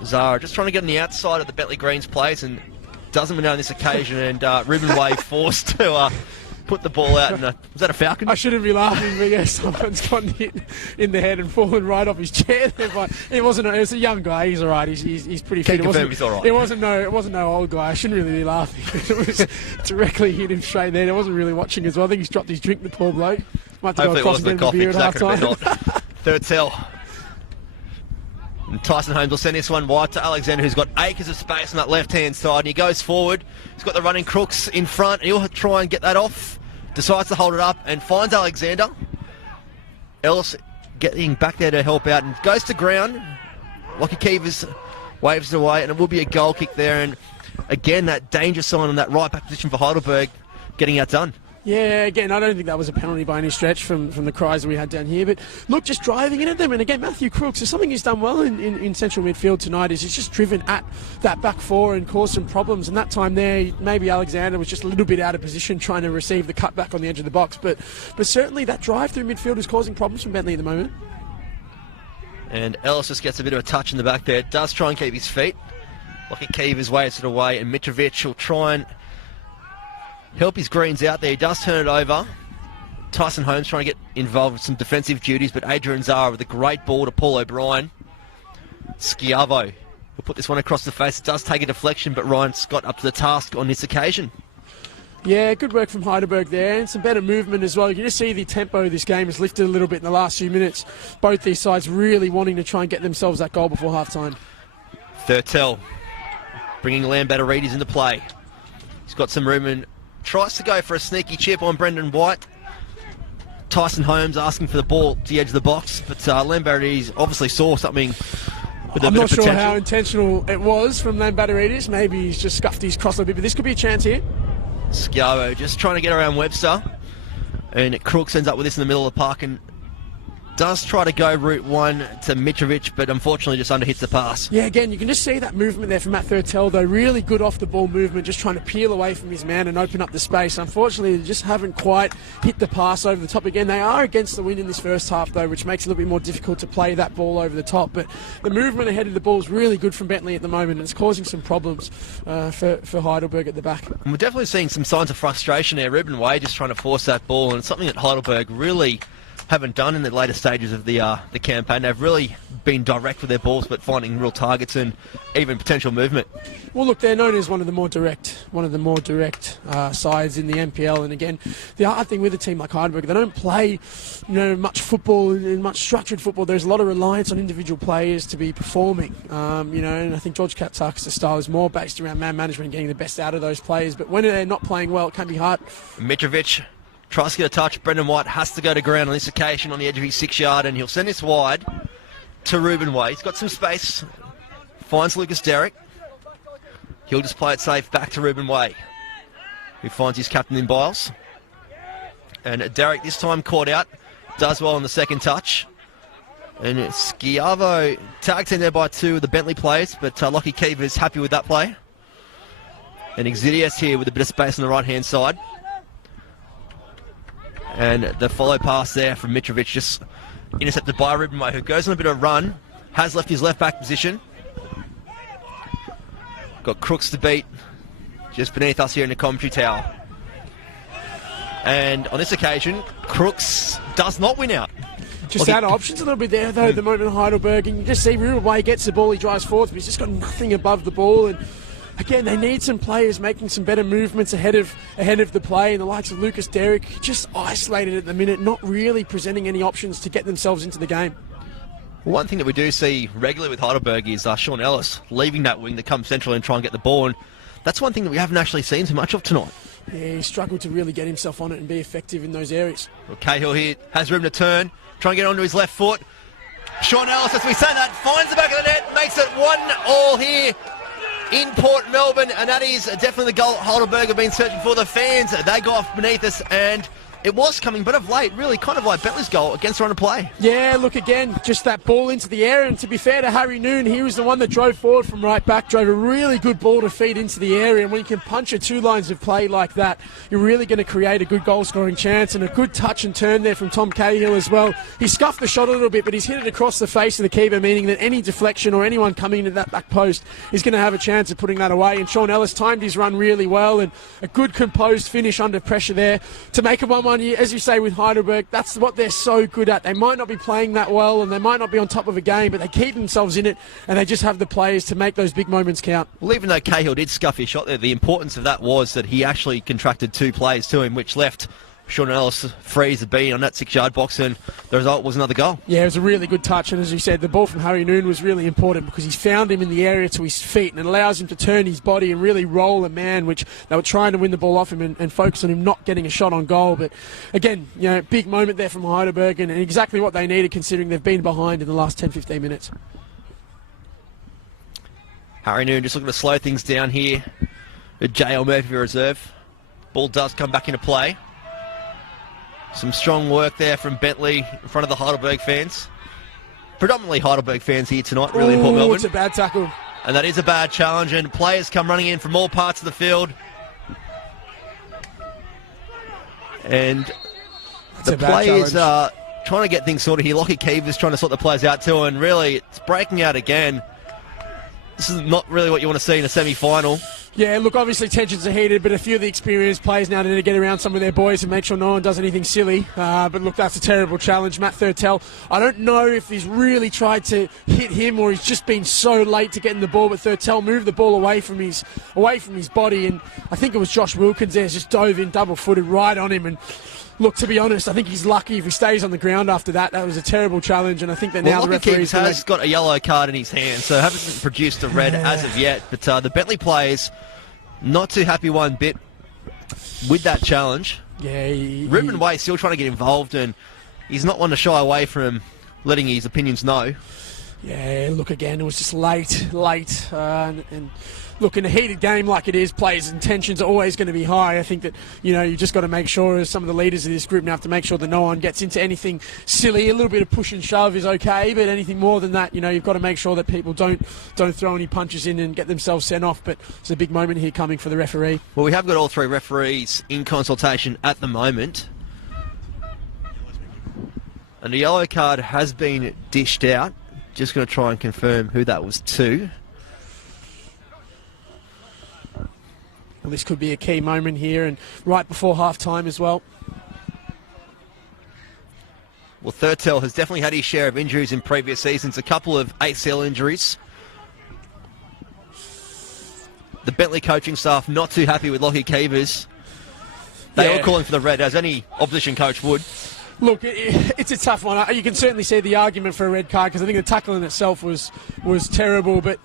Zara just trying to get on the outside of the Bentleigh Greens plays and doesn't win on this occasion. And Ruben Way forced to put the ball out. And, was that a Falcon? I shouldn't be laughing, but yeah, someone's gotten hit in the head and fallen right off his chair there. But it was a young guy. He's all right. He's pretty fit. He's all right. It wasn't no old guy. I shouldn't really be laughing. It was directly hit him straight there. I wasn't really watching as well. I think he's dropped his drink, the poor bloke. Might have to go across and get him a beer at half time. Thurtell. And Tyson Holmes will send this one wide to Alexander, who's got acres of space on that left-hand side. And he goes forward. He's got the running Crooks in front. And he'll try and get that off. Decides to hold it up and finds Alexander. Ellis getting back there to help out and goes to ground. Lockie Keevers waves it away, and it will be a goal kick there. And again, that danger sign on that right back position for Heidelberg getting outdone. Yeah, again, I don't think that was a penalty by any stretch from the cries that we had down here. But look, just driving in at them. And again, Matthew Crooks, there's something he's done well in central midfield tonight is he's just driven at that back four and caused some problems. And that time there, maybe Alexander was just a little bit out of position trying to receive the cutback on the edge of the box. But certainly that drive through midfield is causing problems from Bentleigh at the moment. And Ellis just gets a bit of a touch in the back there. Does try and keep his feet. Lockie Keever's wasted away, and Mitrovic will try and help his Greens out there. He does turn it over. Tyson Holmes trying to get involved with some defensive duties, but Adrian Zara with a great ball to Paul O'Brien. Schiavo will put this one across the face. It does take a deflection, but Ryan Scott up to the task on this occasion. Yeah, good work from Heidelberg there, and some better movement as well. You can just see the tempo of this game has lifted a little bit in the last few minutes. Both these sides really wanting to try and get themselves that goal before half-time. Thurtell bringing Lambatarides into play. He's got some room and tries to go for a sneaky chip on Brendan White. Tyson Holmes asking for the ball to the edge of the box, but Lambatarides obviously saw something with a I'm bit not of sure potential. how intentional it was from Lambatarides. Maybe he's just scuffed his cross a bit, but this could be a chance here. Schiavo just trying to get around Webster, and Crooks ends up with this in the middle of the park and does try to go route one to Mitrovic, but unfortunately just underhits the pass. Yeah, again, you can just see that movement there from Matt Thurtell, though. Really good off-the-ball movement, just trying to peel away from his man and open up the space. Unfortunately, they just haven't quite hit the pass over the top again. They are against the wind in this first half, though, which makes it a little bit more difficult to play that ball over the top. But the movement ahead of the ball is really good from Bentleigh at the moment, and it's causing some problems for Heidelberg at the back. And we're definitely seeing some signs of frustration there. Ruben Way just trying to force that ball, and it's something that Heidelberg really haven't done in the later stages of the campaign. They've really been direct with their balls, but finding real targets and even potential movement. Well, look, they're known as one of the more direct sides in the NPL. And again, the hard thing with a team like Heidelberg, they don't play, much football and much structured football. There's a lot of reliance on individual players to be performing. And I think George Katsakis' style is more based around man management and getting the best out of those players. But when they're not playing well, it can be hard. Mitrovic tries to get a touch. Brendan White has to go to ground on this occasion on the edge of his 6-yard, and he'll send this wide to Ruben Way. He's got some space. Finds Lucas Derrick. He'll just play it safe back to Ruben Way, who finds his captain in Biles. And Derrick this time caught out. Does well on the second touch. And Schiavo tagged in there by two of the Bentleigh players, but Lockie Keever's happy with that play. And Exidius here with a bit of space on the right-hand side. And the follow pass there from Mitrovic just intercepted by Ruben Way, who goes on a bit of a run, has left his left back position. Got Crooks to beat just beneath us here in the commentary tower. And on this occasion, Crooks does not win out. Just out of options a little bit there, though, at the moment in Heidelberg. And you just see Ruben Way gets the ball, he drives forward, but he's just got nothing above the ball. And again, they need some players making some better movements ahead of the play, and the likes of Lucas Derrick just isolated at the minute, not really presenting any options to get themselves into the game. One thing that we do see regularly with Heidelberg is Sean Ellis leaving that wing to come central and try and get the ball, and that's one thing that we haven't actually seen too much of tonight. Yeah, he struggled to really get himself on it and be effective in those areas. Well, Cahill here has room to turn, try and get onto his left foot. Sean Ellis, as we say that, finds the back of the net, makes it 1-1 here in Port Melbourne, and that is definitely the goal Heidelberg have been searching for. The fans, they go off beneath us, and it was coming, but of late, really kind of like Bentleigh's goal against the run of play. Yeah, look again, just that ball into the air, and to be fair to Harry Noon, he was the one that drove forward from right back, drove a really good ball to feed into the area, and when you can puncture two lines of play like that, you're really going to create a good goal-scoring chance, and a good touch and turn there from Tom Cahill as well. He scuffed the shot a little bit, but he's hit it across the face of the keeper, meaning that any deflection or anyone coming into that back post is going to have a chance of putting that away, and Sean Ellis timed his run really well, and a good composed finish under pressure there to make it 1-1, as you say, with Heidelberg. That's what they're so good at. They might not be playing that well and they might not be on top of a game, but they keep themselves in it and they just have the players to make those big moments count. Well, even though Cahill did scuff his shot there, the importance of that was that he actually contracted two plays to him, which left Sean Ellis free as a bee on that 6-yard box, and the result was another goal. Yeah, it was a really good touch, and as you said, the ball from Harry Noon was really important because he's found him in the area to his feet, and it allows him to turn his body and really roll a man, which they were trying to win the ball off him and focus on him not getting a shot on goal. But again, big moment there from Heidelberg, and exactly what they needed considering they've been behind in the last 10-15 minutes. Harry Noon just looking to slow things down here with J.L. Murphy reserve. Ball does come back into play. Some strong work there from Bentleigh in front of the Heidelberg fans. Predominantly Heidelberg fans here tonight, really, in Port Melbourne. It's a bad tackle. And that is a bad challenge, and players come running in from all parts of the field. And the players are trying to get things sorted here. Lockie Keever's trying to sort the players out too, and really it's breaking out again. This is not really what you want to see in a semi-final. Yeah, look, obviously tensions are heated, but a few of the experienced players now need to get around some of their boys and make sure no one does anything silly. But look, that's a terrible challenge. Matt Thurtell, I don't know if he's really tried to hit him or he's just been so late to getting the ball, but Thurtell moved the ball away from his body, and I think it was Josh Wilkins there just dove in double-footed right on him. And look, to be honest, I think he's lucky if he stays on the ground after that. That was a terrible challenge, and I think that now the referees has got a yellow card in his hand, so haven't produced a red as of yet. But the Bentleigh players not too happy one bit with that challenge. Yeah, Ruben Way still trying to get involved, and he's not one to shy away from letting his opinions know. Yeah, look, again, it was just late, and look, in a heated game like it is, players' intentions are always going to be high. I think that, you just got to make sure, as some of the leaders of this group now, have to make sure that no one gets into anything silly. A little bit of push and shove is okay, but anything more than that, you've got to make sure that people don't throw any punches in and get themselves sent off. But it's a big moment here coming for the referee. Well, we have got all three referees in consultation at the moment. And the yellow card has been dished out. Just going to try and confirm who that was to. Well, this could be a key moment here, and right before half-time as well. Well, Thurtell has definitely had his share of injuries in previous seasons, a couple of ACL injuries. The Bentleigh coaching staff not too happy with Lockie Keevers. They were calling for the red, as any opposition coach would. Look, it's a tough one. You can certainly see the argument for a red card, because I think the tackle in itself was terrible, but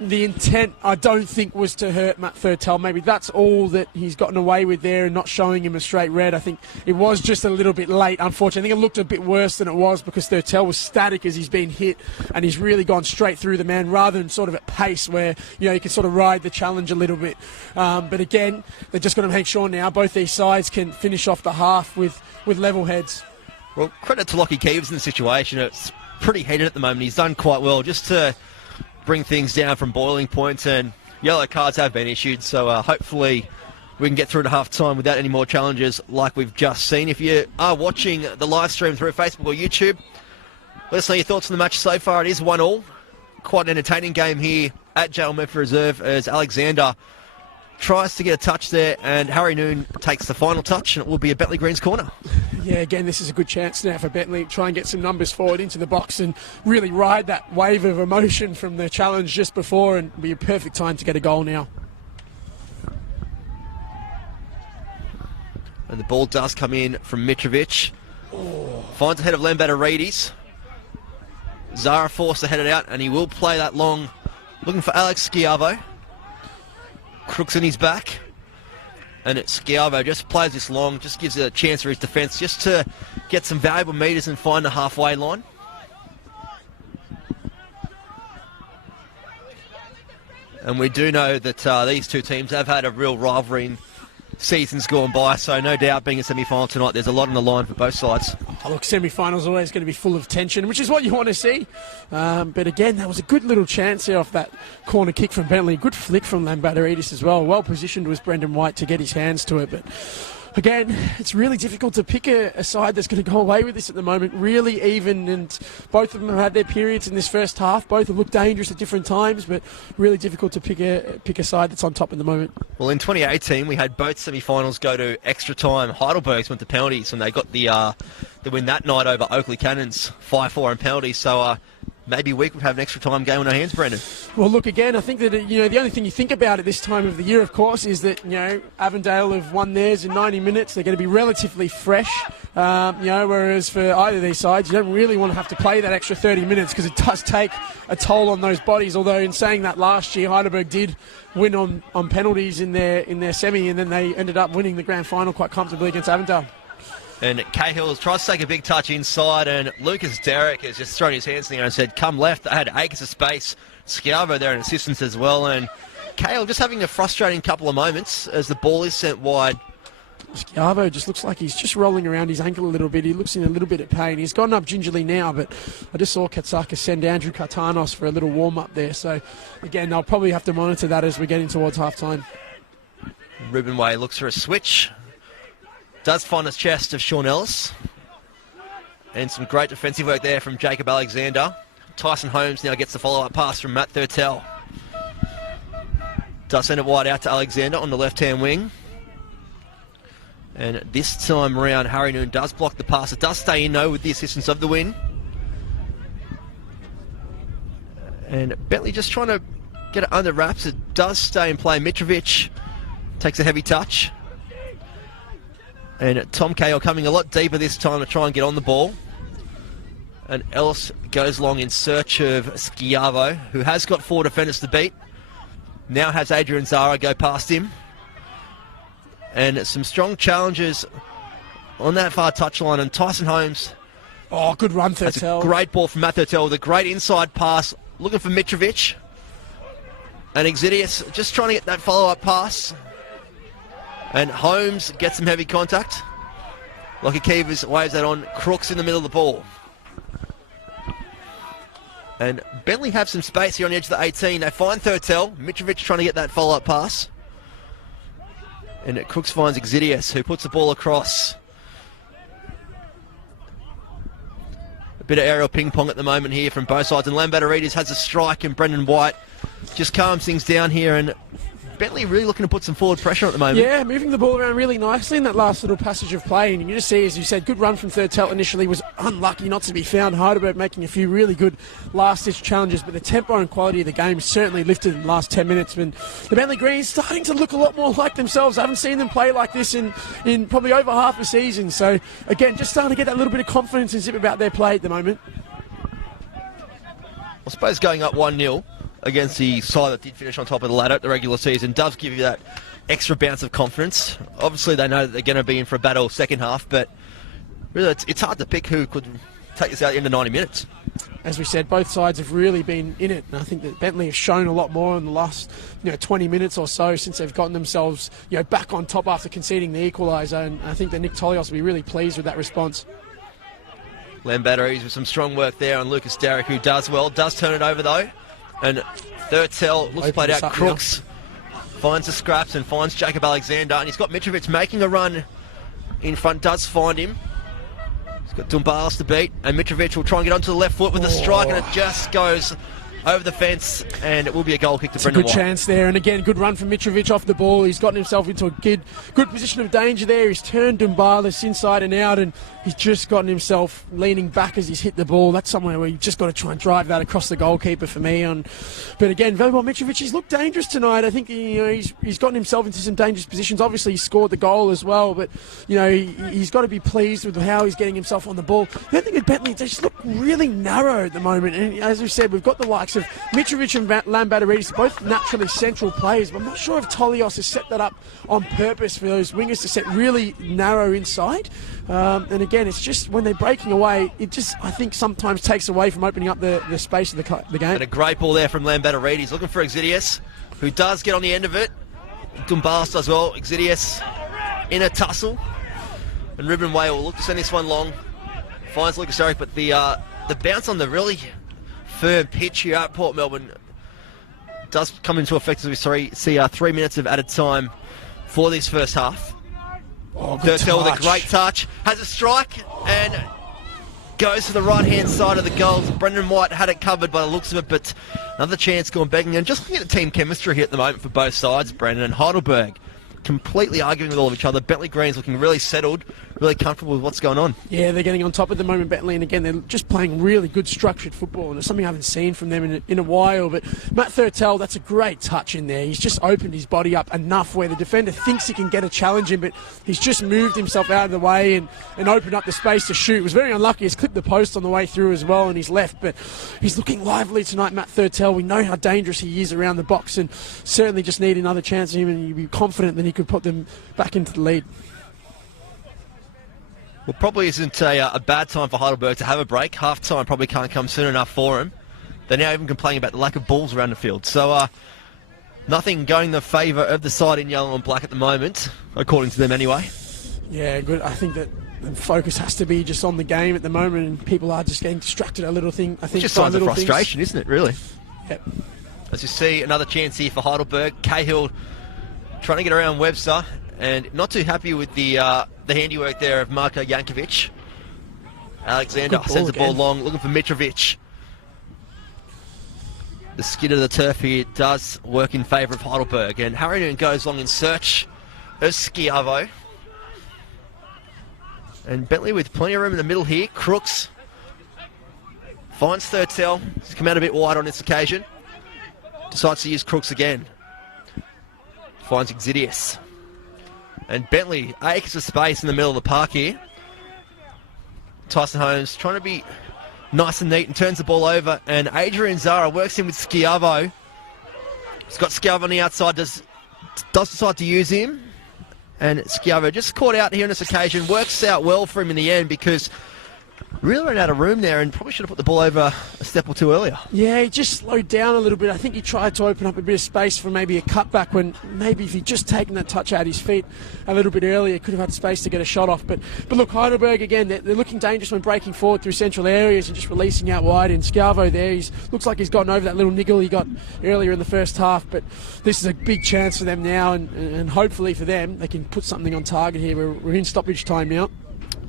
the intent, I don't think, was to hurt Matt Thurtell. Maybe that's all that he's gotten away with there, and not showing him a straight red. I think it was just a little bit late, unfortunately. I think it looked a bit worse than it was, because Thurtell was static as he's been hit, and he's really gone straight through the man rather than sort of at pace where, you can sort of ride the challenge a little bit. But again, they're just going to make sure now both these sides can finish off the half with level heads. Well, credit to Lockie Keevers in the situation. It's pretty heated at the moment. He's done quite well just to bring things down from boiling points, and yellow cards have been issued, so hopefully we can get through to half-time without any more challenges like we've just seen. If you are watching the live stream through Facebook or YouTube, let us know your thoughts on the match so far. It is 1-1. Quite an entertaining game here at Jail Memphis Reserve, as Alexander tries to get a touch there, and Harry Noon takes the final touch, and it will be a Bentleigh Greens corner. Yeah, again, this is a good chance now for Bentleigh. Try and get some numbers forward into the box and really ride that wave of emotion from the challenge just before, and be a perfect time to get a goal now. And the ball does come in from Mitrovic. Finds ahead of Lambatarides. Zara forced to head it out, and he will play that long, looking for Alex Schiavo. Crooks in his back, and Schiavo just plays this long, just gives it a chance for his defence just to get some valuable metres and find the halfway line. And we do know that these two teams have had a real rivalry in seasons gone by, so no doubt being a semi-final tonight, there's a lot on the line for both sides. Oh, look, semi-finals always going to be full of tension, which is what you want to see. But again, that was a good little chance there off that corner kick from Bentleigh. Good flick from Lambatarides as well. Well positioned was Brendan White to get his hands to it, but again, it's really difficult to pick a side that's going to go away with this at the moment. Really even, and both of them have had their periods in this first half. Both have looked dangerous at different times, but really difficult to pick a side that's on top at the moment. Well, in 2018, we had both semi-finals go to extra time. Heidelberg went to penalties, and they got the win that night over Oakley Cannons, 5-4 in penalties. So maybe we could have an extra time game on our hands, Brendan. Well, look, again, I think that, the only thing you think about at this time of the year, of course, is that, Avondale have won theirs in 90 minutes. They're going to be relatively fresh, whereas for either of these sides, you don't really want to have to play that extra 30 minutes, because it does take a toll on those bodies. Although in saying that, last year, Heidelberg did win on penalties in their semi, and then they ended up winning the grand final quite comfortably against Avondale. And Cahill tries to take a big touch inside, and Lucas Derrick has just thrown his hands in the air and said, come left. They had acres of space. Schiavo there in assistance as well, and Cahill just having a frustrating couple of moments as the ball is sent wide. Schiavo just looks like he's just rolling around his ankle a little bit. He looks in a little bit of pain. He's gotten up gingerly now, but I just saw Katsaka send Andrew Kartanos for a little warm-up there. So, again, they'll probably have to monitor that as we're getting towards half-time. Ruben Way looks for a switch. Does find his chest of Sean Ellis. And some great defensive work there from Jacob Alexander. Tyson Holmes now gets the follow-up pass from Matt Thurtell. Does send it wide out to Alexander on the left-hand wing. And this time around, Harry Noon does block the pass. It does stay in, though, with the assistance of the win. And Bentleigh just trying to get it under wraps. It does stay in play. Mitrovic takes a heavy touch. And Tom Cahill coming a lot deeper this time to try and get on the ball. And Ellis goes long in search of Schiavo, who has got 4 defenders to beat. Now has Adrian Zara go past him. And some strong challenges on that far touchline. And Tyson Holmes. Oh, good run, That's Thurtell. a great ball from Matt Thurtell with a great inside pass. Looking for Mitrovic. And Exidius just trying to get that follow-up pass. And Holmes gets some heavy contact. Lokakivas waves that on. Crooks in the middle of the ball. And Bentleigh have some space here on the edge of the 18. They find Thurtell. Mitrovic trying to get that follow-up pass. And Crooks finds Exidius, who puts the ball across. A bit of aerial ping-pong at the moment here from both sides. And Lambatarides has a strike, and Brendan White just calms things down here. And Bentleigh really looking to put some forward pressure at the moment. Yeah, moving the ball around really nicely in that last little passage of play. And you can just see, as you said, good run from Thurtell initially, was unlucky not to be found. Heidelberg making a few really good last-ditch challenges, but the tempo and quality of the game certainly lifted in the last 10 minutes. And the Bentleigh Greens starting to look a lot more like themselves. I haven't seen them play like this in probably over half a season. So, again, just starting to get that little bit of confidence and zip about their play at the moment. I suppose going up 1-0 against the side that did finish on top of the ladder at the regular season does give you that extra bounce of confidence. Obviously, they know that they're going to be in for a battle second half, but really it's hard to pick who could take this out at the end of 90 minutes. As we said, both sides have really been in it, and I think that Bentleigh have shown a lot more in the last 20 minutes or so since they've gotten themselves back on top after conceding the equaliser, and I think that Nick Tolios will be really pleased with that response. Lambatarides with some strong work there on Lucas Derrick, who does well, does turn it over though. And Thurtell looks played out. Crooks finds the scraps and finds Jacob Alexander. And he's got Mitrovic making a run in front, does find him. He's got Dumbalis to beat. And Mitrovic will try and get onto the left foot with a strike, and it just goes over the fence, and it will be a goal kick to Brendan White. Good chance there, and again, good run from Mitrovic off the ball. He's gotten himself into a good position of danger there. He's turned Dumbalis inside and out, and he's just gotten himself leaning back as he's hit the ball. That's somewhere where you've just got to try and drive that across the goalkeeper for me. But again, Velibor Mitrovic, he's looked dangerous tonight. I think he's gotten himself into some dangerous positions. Obviously, he scored the goal as well, but he's got to be pleased with how he's getting himself on the ball. The other thing with Bentleigh, they just look really narrow at the moment, and as we said, we've got the likes of Mitrovic and Lambatarides, both naturally central players, but I'm not sure if Tolios has set that up on purpose for those wingers to set really narrow inside. And again, it's just when they're breaking away, it just, I think, sometimes takes away from opening up the space of the game. And a great ball there from Lambatarides, looking for Exidius, who does get on the end of it. Dumbalis does well. Exidius in a tussle. And Ruben Way will look to send this one long. Finds Lucas Derrick, but the bounce on the really firm pitch here at Port Melbourne does come into effect as we see 3 minutes of added time for this first half. Oh, good Thurtell with a touch. great touch, has a strike and goes to the right hand side of the goals. Brendan White had it covered by the looks of it, but another chance gone begging. And just looking at the team chemistry here at the moment for both sides, Brendan, and Heidelberg completely arguing with all of each other. Bentleigh Green's looking really settled, really comfortable with what's going on. Yeah, they're getting on top at the moment, Bentleigh, and again, they're just playing really good structured football, and it's something I haven't seen from them in a while. But Matt Thurtell, that's a great touch in there. He's just opened his body up enough where the defender thinks he can get a challenge in, but he's just moved himself out of the way and opened up the space to shoot. It was very unlucky. He's clipped the post on the way through as well, and he's left, but he's looking lively tonight, Matt Thurtell. We know how dangerous he is around the box, and certainly just need another chance of him, and you'd be confident that he could put them back into the lead. Well, probably isn't a bad time for Heidelberg to have a break. Half time probably can't come soon enough for him. They're now even complaining about the lack of balls around the field. So nothing going in the favour of the side in yellow and black at the moment, according to them anyway. Yeah, good. I think that the focus has to be just on the game at the moment, and people are just getting distracted a little thing. I think It's just signs of frustration, isn't it, really? Yep. As you see, another chance here for Heidelberg. Cahill trying to get around Webster, and not too happy with the handiwork there of Marko Jankovic. Alexander sends the ball long, looking for Mitrovic. The skid of the turf here does work in favour of Heidelberg, and Harrington goes long in search of Schiavo. And Bentleigh with plenty of room in the middle here. Crooks finds Thurtell. He's come out a bit wide on this occasion. Decides to use Crooks again. Finds Exidius. And Bentleigh acres of space in the middle of the park here. Tyson Holmes trying to be nice and neat and turns the ball over, and Adrian Zara works in with Schiavo. He's got Schiavo on the outside, does decide to use him, and Schiavo just caught out here on this occasion. Works out well for him in the end because really ran out of room there and probably should have put the ball over a step or two earlier. Yeah, he just slowed down a little bit. I think he tried to open up a bit of space for maybe a cutback when maybe if he'd just taken that touch out his feet a little bit earlier, could have had space to get a shot off. But look, Heidelberg again, they're looking dangerous when breaking forward through central areas and just releasing out wide. And Schiavo there, looks like he's gotten over that little niggle he got earlier in the first half. But this is a big chance for them now, and hopefully for them, they can put something on target here. We're in stoppage time now.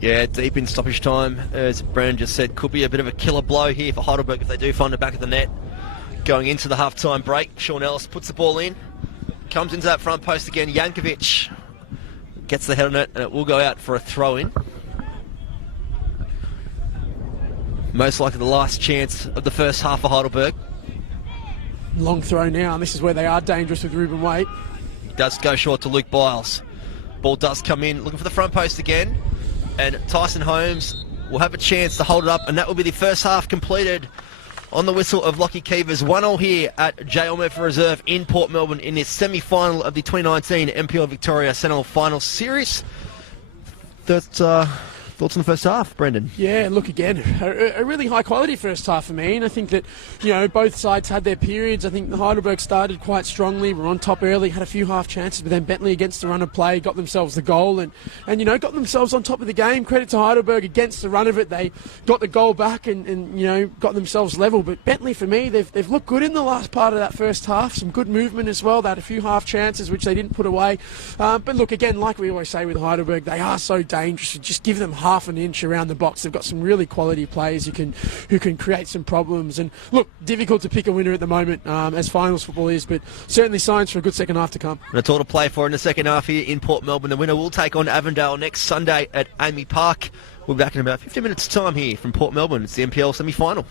Yeah, deep in stoppage time, as Brandon just said, could be a bit of a killer blow here for Heidelberg if they do find the back of the net. Going into the half-time break, Sean Ellis puts the ball in, comes into that front post again. Jankovic gets the head on it, and it will go out for a throw-in. Most likely the last chance of the first half for Heidelberg. Long throw now, and this is where they are dangerous with Ruben Waite. He does go short to Luke Biles. Ball does come in, looking for the front post again. And Tyson Holmes will have a chance to hold it up, and that will be the first half completed on the whistle of Lockie Keevers. 1-1 here at J. Murphy Reserve in Port Melbourne in this semi-final of the 2019 NPL Victoria Sentinel Final Series. Thoughts on the first half, Brendan? Yeah, look again, a really high quality first half for me, and I think that, you know, both sides had their periods. I think the Heidelberg started quite strongly, were on top early, had a few half chances, but then Bentleigh against the run of play got themselves the goal and you know, got themselves on top of the game. Credit to Heidelberg against the run of it. They got the goal back and you know, got themselves level. But Bentleigh, for me, they've looked good in the last part of that first half. Some good movement as well. They had a few half chances which they didn't put away. But look, again, like we always say with Heidelberg, they are so dangerous. Just give them half an inch around the box. They've got some really quality players who can create some problems. And look, difficult to pick a winner at the moment, as finals football is, but certainly signs for a good second half to come. That's all to play for in the second half here in Port Melbourne. The winner will take on Avondale next Sunday at Amy Park. We'll be back in about 15 minutes' time here from Port Melbourne. It's the NPL semi-final.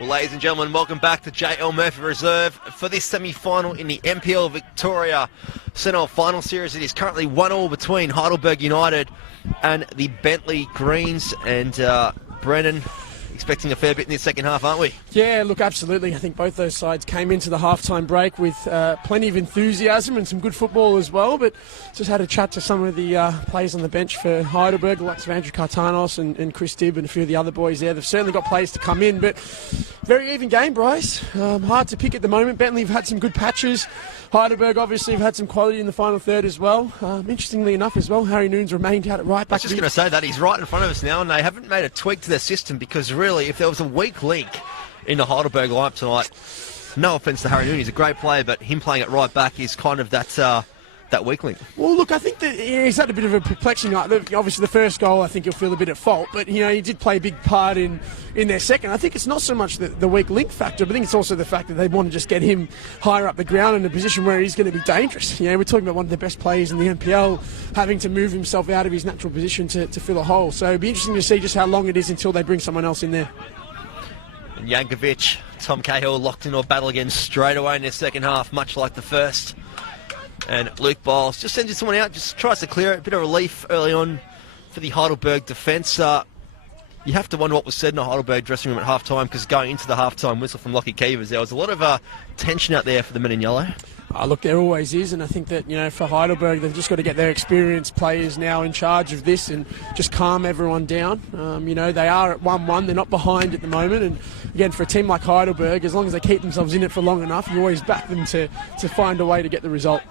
Well, ladies and gentlemen, welcome back to J.L. Murphy Reserve for this semi-final in the NPL Victoria Centre Final Series. It is currently 1-1 between Heidelberg United and the Bentleigh Greens. And Brendan, expecting a fair bit in the second half, aren't we? Yeah, look, absolutely. I think both those sides came into the halftime break with plenty of enthusiasm and some good football as well. But just had a chat to some of the players on the bench for Heidelberg, the likes of Andrew Cartanos and Chris Dibb and a few of the other boys there. They've certainly got players to come in, but very even game, Bryce. Hard to pick at the moment. Bentleigh have had some good patches. Heidelberg obviously have had some quality in the final third as well. Interestingly enough as well, Harry Noon's remained out at right back. I was just going to say that. He's right in front of us now, and they haven't made a tweak to their system because really, if there was a weak link in the Heidelberg lineup tonight, no offence to Harry Noon, he's a great player, but him playing at right back is kind of that weak link. Well, look, I think that he's had a bit of a perplexing night. Obviously, the first goal, I think he'll feel a bit at fault, but he did play a big part in their second. I think it's not so much the weak link factor, but I think it's also the fact that they want to just get him higher up the ground in a position where he's going to be dangerous. We're talking about one of the best players in the NPL having to move himself out of his natural position to fill a hole. So it'll be interesting to see just how long it is until they bring someone else in there. And Yankovic, Tom Cahill locked into a battle again straight away in their second half, much like the first. And Luke Biles just sends someone out, just tries to clear it. A bit of relief early on for the Heidelberg defence. You have to wonder what was said in the Heidelberg dressing room at half-time, because going into the half-time whistle from Lockie Keevers, there was a lot of tension out there for the men in yellow. Look, there always is, and I think that, for Heidelberg, they've just got to get their experienced players now in charge of this and just calm everyone down. They are at 1-1, they're not behind at the moment, and again, for a team like Heidelberg, as long as they keep themselves in it for long enough, you always back them to find a way to get the result.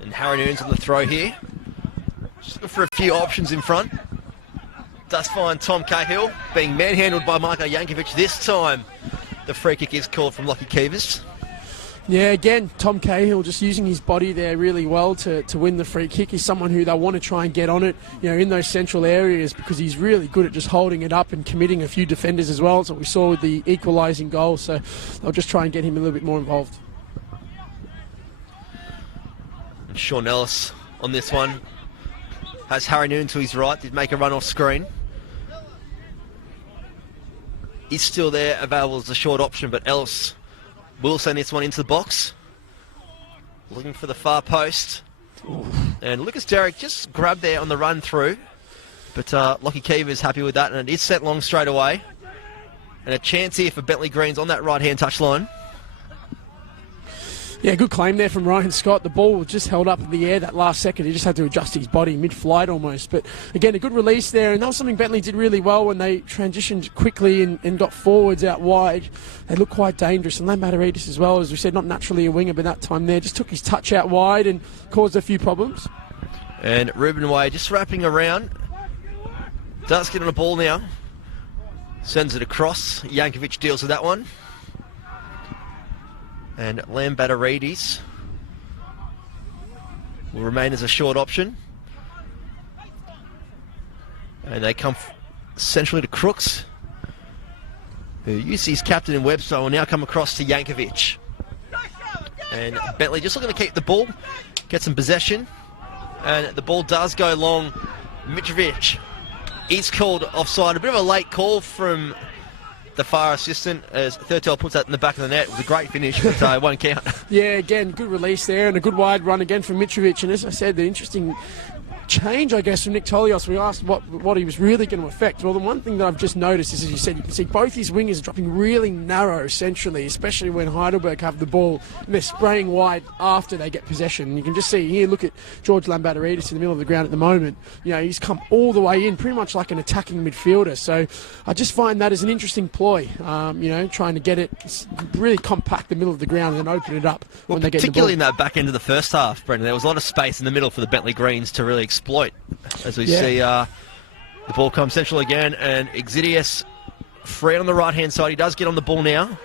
And Harry Noon's on the throw here. Just looking for a few options in front. Does find Tom Cahill being manhandled by Marko Yankovic this time. The free kick is called from Lockie Keevers. Yeah, again, Tom Cahill just using his body there really well to win the free kick. He's someone who they want to try and get on it, in those central areas, because he's really good at just holding it up and committing a few defenders as well. That's what we saw with the equalising goal. So they'll just try and get him a little bit more involved. And Sean Ellis on this one has Harry Noon to his right. Did make a run off screen. He's still there, available as a short option, but Ellis will send this one into the box. Looking for the far post. Ooh. And Lucas Derrick just grabbed there on the run through. But Lockie Keevers is happy with that, and it is sent long straight away. And a chance here for Bentleigh Greens on that right-hand touchline. Yeah, good claim there from Ryan Scott. The ball was just held up in the air that last second. He just had to adjust his body mid-flight almost. But again, a good release there. And that was something Bentleigh did really well when they transitioned quickly and got forwards out wide. They looked quite dangerous. And Lambadaridis as well, as we said, not naturally a winger, but that time there just took his touch out wide and caused a few problems. And Ruben Way just wrapping around. Does get on the ball now. Sends it across. Yankovic deals with that one. And Lambadaridis will remain as a short option. And they come centrally to Crooks, who used his captain in Webster, will now come across to Yankovic. And Bentleigh just looking to keep the ball, get some possession. And the ball does go long. Mitrovic is called offside. A bit of a late call from the far assistant as Thurtell puts that in the back of the net. It was a great finish, but it won't count. Yeah, again, good release there and a good wide run again from Mitrovic. And as I said, the interesting change, I guess, from Nick Tolios. We asked what he was really going to affect. Well, the one thing that I've just noticed is, as you said, you can see both his wingers dropping really narrow centrally, especially when Heidelberg have the ball and they're spraying wide after they get possession. And you can just see here, look at George Lambadaridis in the middle of the ground at the moment. He's come all the way in, pretty much like an attacking midfielder. So I just find that as an interesting ploy, trying to get it really compact the middle of the ground and then open it up when they get the ball. Particularly in that back end of the first half, Brendan, there was a lot of space in the middle for the Bentleigh Greens to really exploit, as we see the ball come central again, and Exidius free on the right hand side. He does get on the ball now.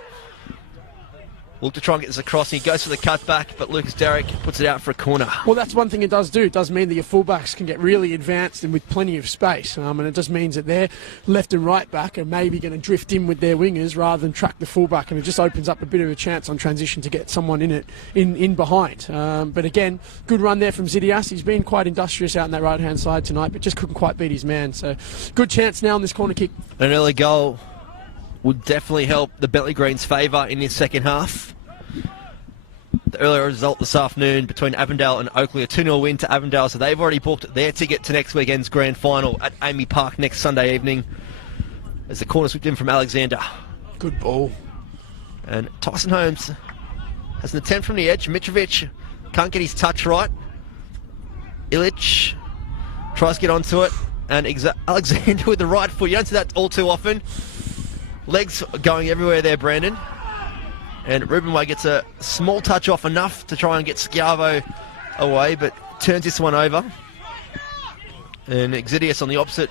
Look to try and get this across, and he goes for the cutback, but Lucas Derrick puts it out for a corner. Well, that's one thing it does do. It does mean that your fullbacks can get really advanced and with plenty of space, and it just means that their left and right back are maybe going to drift in with their wingers rather than track the fullback, and it just opens up a bit of a chance on transition to get someone in behind. But again, good run there from Zidias. He's been quite industrious out on that right hand side tonight, but just couldn't quite beat his man. So good chance now on this corner kick. An early goal would definitely help the Bentleigh Greens' favour in this second half. The earlier result this afternoon between Avondale and Oakley, a 2-0 win to Avondale, so they've already booked their ticket to next weekend's grand final at Amy Park next Sunday evening. As the corner swept in from Alexander. Good ball. And Tyson Holmes has an attempt from the edge. Mitrovic can't get his touch right. Ilic tries to get onto it. And Alexander with the right foot. You don't see that all too often. Legs going everywhere there, Brandon. And Ruben Way gets a small touch off, enough to try and get Schiavo away, but turns this one over. And Exidius on the opposite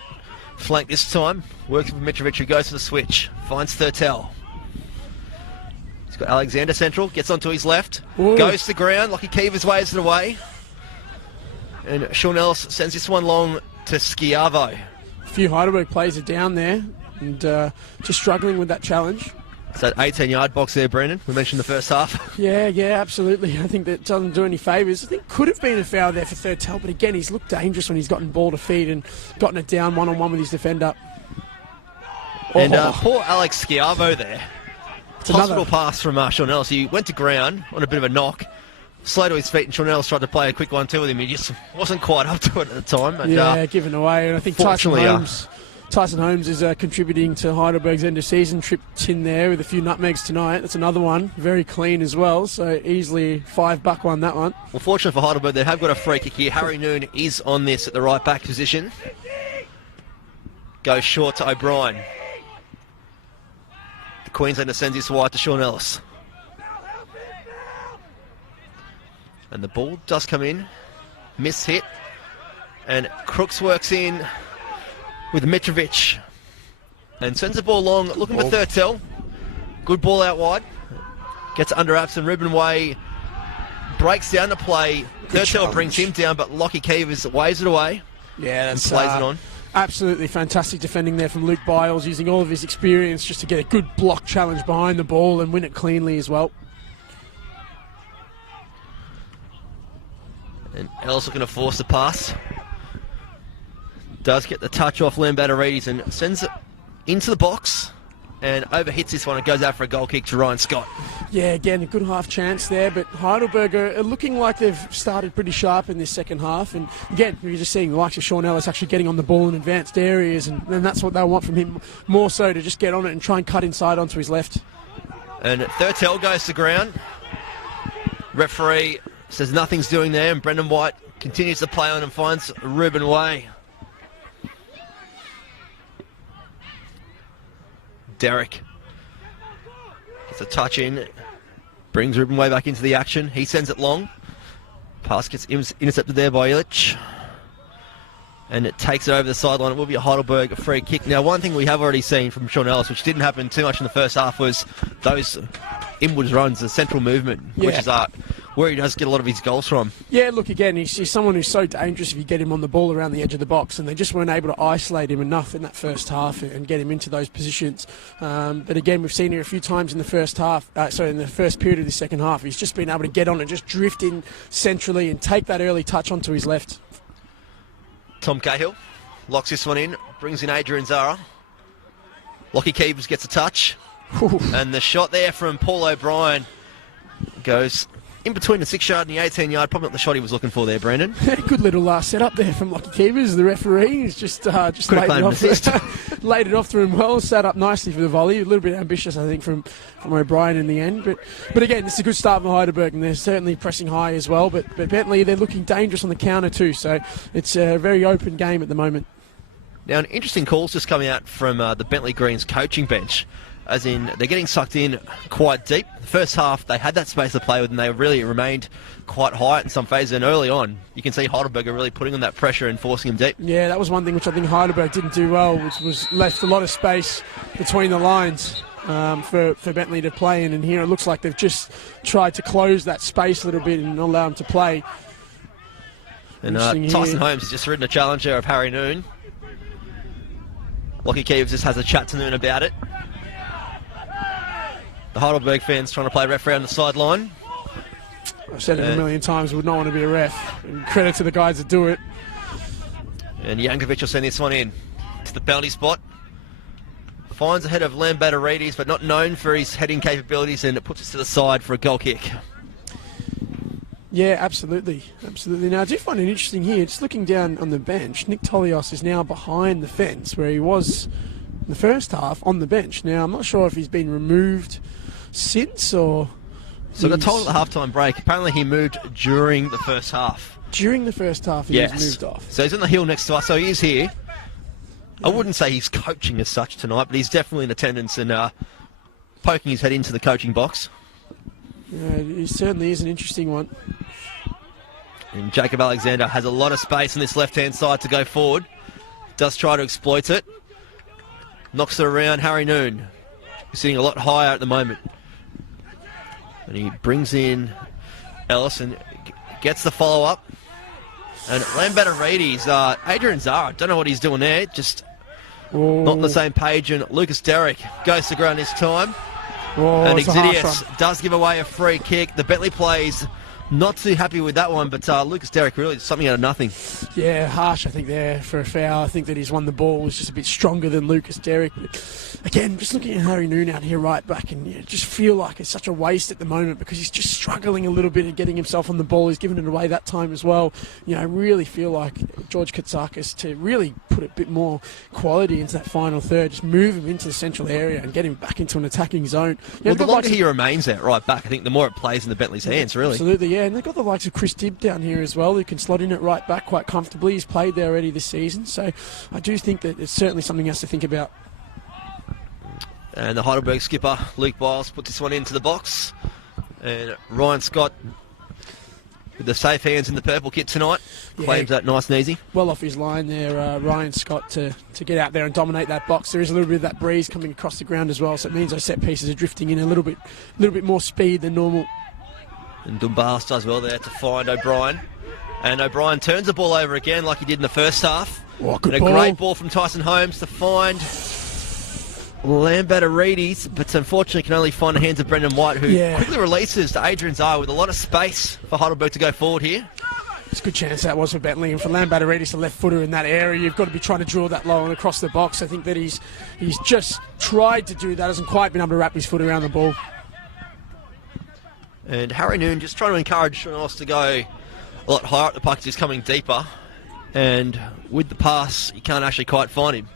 flank this time. Works with Mitrovic, who goes for the switch. Finds Thurtell. He's got Alexander central, gets onto his left. Ooh. Goes to the ground. Lockie Keevers waves it away. And Sean Ellis sends this one long to Schiavo. A few Heidelberg players are down there and just struggling with that challenge. It's that 18-yard box there, Brendan. We mentioned the first half. Yeah, absolutely. I think that doesn't do any favours. I think could have been a foul there for Thurtell, but again, he's looked dangerous when he's gotten ball to feet and gotten it down one-on-one with his defender. And poor Alex Schiavo there. It's Hospital pass from Sean Ellis. He went to ground on a bit of a knock, slow to his feet, and Sean Ellis tried to play a quick 1-2 with him. He just wasn't quite up to it at the time. And, given away. And I think Tyson Holmes is contributing to Heidelberg's end of season. Tripped in there with a few nutmegs tonight. That's another one. Very clean as well. So easily $5 one, that one. Well, fortunately for Heidelberg, they have got a free kick here. Harry Noon is on this at the right back position. Goes short to O'Brien. The Queenslander sends this wide to Sean Ellis. And the ball does come in. Miss hit. And Crooks works in with Mitrovic. And sends the ball long, looking for Thurtell. Good ball out wide. Gets under wraps, and Ruben Way breaks down the play. Thurtell brings him down, but Lockie Keevers waves it away. Yeah, that's and plays it on. Absolutely fantastic defending there from Luke Biles, using all of his experience just to get a good block challenge behind the ball and win it cleanly as well. And Ellis looking to force the pass. Does get the touch off Lambatarides and sends it into the box and overhits this one. It goes out for a goal kick to Ryan Scott. Yeah, again, a good half chance there, but Heidelberg are looking like they've started pretty sharp in this second half. And again, you're just seeing the likes of Sean Ellis actually getting on the ball in advanced areas, and that's what they'll want from him, more so to just get on it and try and cut inside onto his left. And Thurtell goes to ground. Referee says nothing's doing there, and Brendan White continues to play on and finds Ruben Way. Derek gets a touch in, brings Ruben Way back into the action. He sends it long. Pass gets intercepted there by Ilic. And it takes it over the sideline. It will be a Heidelberg free kick. Now, one thing we have already seen from Sean Ellis, which didn't happen too much in the first half, was those inwards runs, the central movement, which is where he does get a lot of his goals from. Yeah, look, again, he's someone who's so dangerous if you get him on the ball around the edge of the box, and they just weren't able to isolate him enough in that first half and get him into those positions. But again, we've seen here a few times in the first half, in the first period of the second half, he's just been able to get on and just drift in centrally and take that early touch onto his left. Tom Cahill locks this one in, brings in Adrian Zara. Lockie Keevers gets a touch. And the shot there from Paul O'Brien goes in between the 6-yard and the 18-yard. Probably not the shot he was looking for there, Brandon. Good little setup there from Lockie Keevers, the referee. He's just laid it off through him well, sat up nicely for the volley. A little bit ambitious, I think, from O'Brien in the end. But again, it's a good start for Heidelberg, and they're certainly pressing high as well. But Bentleigh, they're looking dangerous on the counter too. So it's a very open game at the moment. Now, an interesting call's just coming out from the Bentleigh Greens coaching bench. As in, they're getting sucked in quite deep. The first half, they had that space to play with, and they really remained quite high in some phases. And early on, you can see Heidelberg are really putting on that pressure and forcing them deep. Yeah, that was one thing which I think Heidelberg didn't do well, which was left a lot of space between the lines for Bentleigh to play in. And here it looks like they've just tried to close that space a little bit and not allow them to play. And Tyson Holmes has just ridden a challenge there of Harry Noon. Lockie Keevers just has a chat to Noon about it. The Heidelberg fans trying to play referee on the sideline. I've said it a million times, would not want to be a ref. And credit to the guys that do it. And Jankovic will send this one in to the penalty spot. finds ahead of Lambatarides, but not known for his heading capabilities, and it puts us to the side for a goal kick. Yeah, absolutely. Absolutely. Now, I do find it interesting here, just looking down on the bench, Nick Tolios is now behind the fence where he was in the first half on the bench. Now, I'm not sure if he's been removed since or... So I got told at the halftime break, apparently he moved during the first half. During the first half, he was moved off. So he's on the hill next to us, so he is here. I wouldn't say he's coaching as such tonight, but he's definitely in attendance and poking his head into the coaching box. Yeah, it certainly is an interesting one. And Jacob Alexander has a lot of space on this left-hand side to go forward. Does try to exploit it. Knocks it around. Harry Noon, who's sitting a lot higher at the moment. And he brings in Ellis and gets the follow-up. And Lambatarides, Adrian Zara, don't know what he's doing there. Just not on the same page. And Lucas Derrick goes to ground this time. And Exidius does give away a free kick. The Bentleigh plays not too happy with that one, but Lucas Derrick really something out of nothing. Yeah, harsh, I think, there for a foul. I think that he's won the ball, was just a bit stronger than Lucas Derrick. But again, just looking at Harry Noon out here right back, and just feel like it's such a waste at the moment because he's just struggling a little bit and getting himself on the ball. He's given it away that time as well. I really feel like George Katsakis to really put a bit more quality into that final third, just move him into the central area and get him back into an attacking zone. Well, the longer he remains there right back, I think the more it plays in the Bentleigh's hands, really. Absolutely, yeah. And they've got the likes of Chris Dibb down here as well, who can slot in at right back quite comfortably. He's played there already this season, so I do think that it's certainly something else to think about. And the Heidelberg skipper, Luke Biles, puts this one into the box. And Ryan Scott, with the safe hands in the purple kit tonight, claims that nice and easy. Well off his line there, Ryan Scott, to get out there and dominate that box. There is a little bit of that breeze coming across the ground as well, so it means those set pieces are drifting in a little bit more speed than normal. And Dumbas does well there to find O'Brien. And O'Brien turns the ball over again like he did in the first half. Oh, good and ball. A great ball from Tyson Holmes to find Lambatarides, but unfortunately can only find the hands of Brendan White, who quickly releases to Adrian Zara with a lot of space for Heidelberg to go forward here. It's a good chance that was for Bentleigh, and for Lambatarides, the left footer in that area, you've got to be trying to drill that low and across the box. I think that he's just tried to do that, hasn't quite been able to wrap his foot around the ball. And Harry Noon just trying to encourage Sean Ellis to go a lot higher up the puck, just coming deeper. And with the pass, you can't actually quite find him.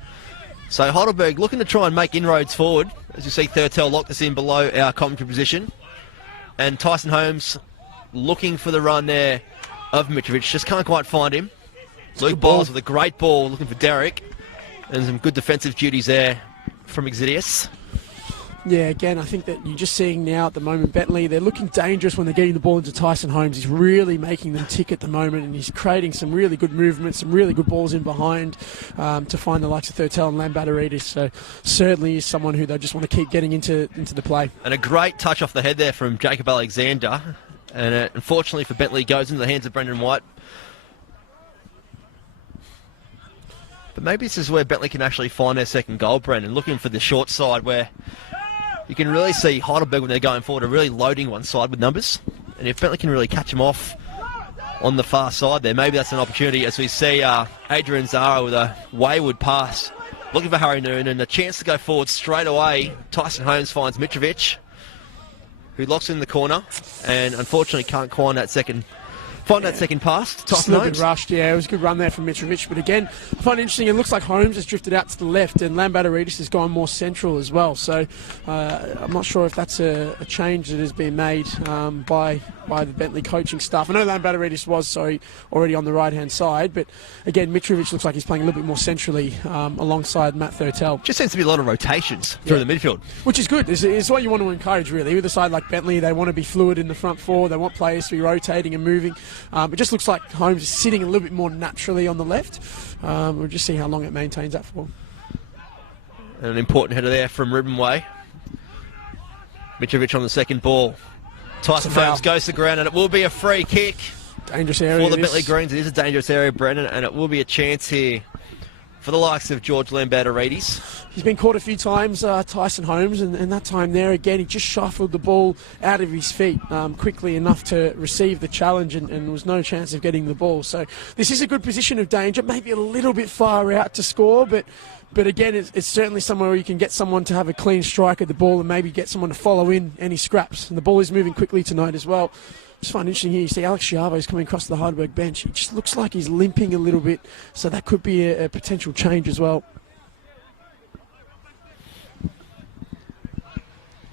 So Heidelberg looking to try and make inroads forward. As you see, Thurtell locked us in below our commentary position. And Tyson Holmes looking for the run there of Mitrovic. Just can't quite find him. Luke Biles with a great ball looking for Derrick. And some good defensive duties there from Exidius. Yeah, again, I think that you're just seeing now at the moment, Bentleigh, they're looking dangerous when they're getting the ball into Tyson Holmes. He's really making them tick at the moment, and he's creating some really good movements, some really good balls in behind to find the likes of Thurtell and Lambatarides. So certainly is someone who they just want to keep getting into the play. And a great touch off the head there from Jacob Alexander. And unfortunately for Bentleigh, goes into the hands of Brendan White. But maybe this is where Bentleigh can actually find their second goal, Brendan, looking for the short side where you can really see Heidelberg when they're going forward are really loading one side with numbers. And if Bentleigh can really catch them off on the far side there, maybe that's an opportunity as we see Adrian Zara with a wayward pass looking for Harry Noon and a chance to go forward straight away. Tyson Holmes finds Mitrovic, who locks in the corner and unfortunately can't find that second pass. Just a little bit rushed, yeah. It was a good run there from Mitrovic. But again, I find it interesting. It looks like Holmes has drifted out to the left and Lambatarides has gone more central as well. So I'm not sure if that's a change that has been made by the Bentleigh coaching staff. I know Lambatarides was, already on the right-hand side. But again, Mitrovic looks like he's playing a little bit more centrally alongside Matt Thurtell. Just seems to be a lot of rotations through the midfield. Which is good. It's what you want to encourage, really. With a side like Bentleigh, they want to be fluid in the front four. They want players to be rotating and moving. It just looks like Holmes is sitting a little bit more naturally on the left. We'll just see how long it maintains that for. And an important header there from Ribbenway. Mitrovic on the second ball. Tyson Holmes goes to the ground and it will be a free kick. Dangerous area. For the Bentleigh Greens, it is a dangerous area, Brendan, and it will be a chance here for the likes of George Lambatarides. he's been caught a few times, Tyson Holmes, and that time there again, he just shuffled the ball out of his feet quickly enough to receive the challenge, and there was no chance of getting the ball. So this is a good position of danger, maybe a little bit far out to score, but again, it's certainly somewhere where you can get someone to have a clean strike at the ball and maybe get someone to follow in any scraps. And the ball is moving quickly tonight as well. Just find interesting here, you see Alex Schiavo's coming across the Heidelberg bench. He just looks like he's limping a little bit, so that could be a potential change as well.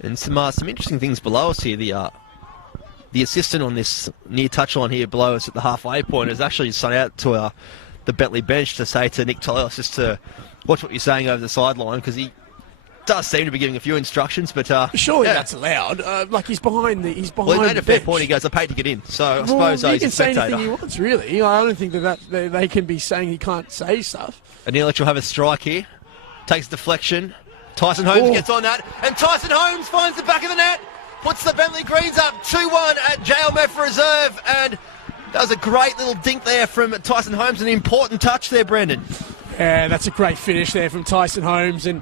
And some interesting things below us here. The assistant on this near touchline here below us at the halfway point has actually sent out to the Bentleigh bench to say to Nick Tolios just to watch what you're saying over the sideline, because he does seem to be giving a few instructions, but surely that's allowed. Like he's behind the Well, he made a fair point. He goes, "I paid to get in," so I suppose he he's can a say spectator. anything he wants, really. I don't think that they can be saying he can't say stuff. And Neelic will have a strike here. Takes a deflection. Tyson Holmes gets on that, and Tyson Holmes finds the back of the net, puts the Bentleigh Greens up 2-1 at JLMF Reserve, and that was a great little dink there from Tyson Holmes, an important touch there, Brendan. Yeah, that's a great finish there from Tyson Holmes, and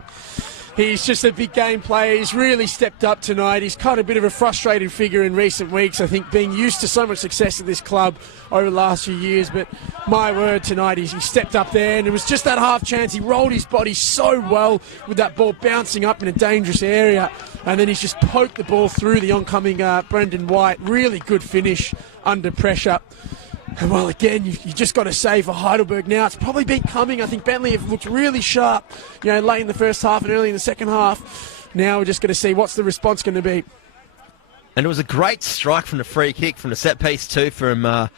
he's just a big game player. He's really stepped up tonight. He's kind of a bit of a frustrated figure in recent weeks, I think, being used to so much success at this club over the last few years. But my word, tonight he stepped up there, and it was just that half chance. He rolled his body so well with that ball bouncing up in a dangerous area, and then he's just poked the ball through the oncoming Brendan White. Really good finish under pressure. And well, again, you just got to say for Heidelberg now, it's probably been coming. I think Bentleigh have looked really sharp, late in the first half and early in the second half. Now we're just going to see what's the response going to be. And it was a great strike from the free kick, from the set piece too, from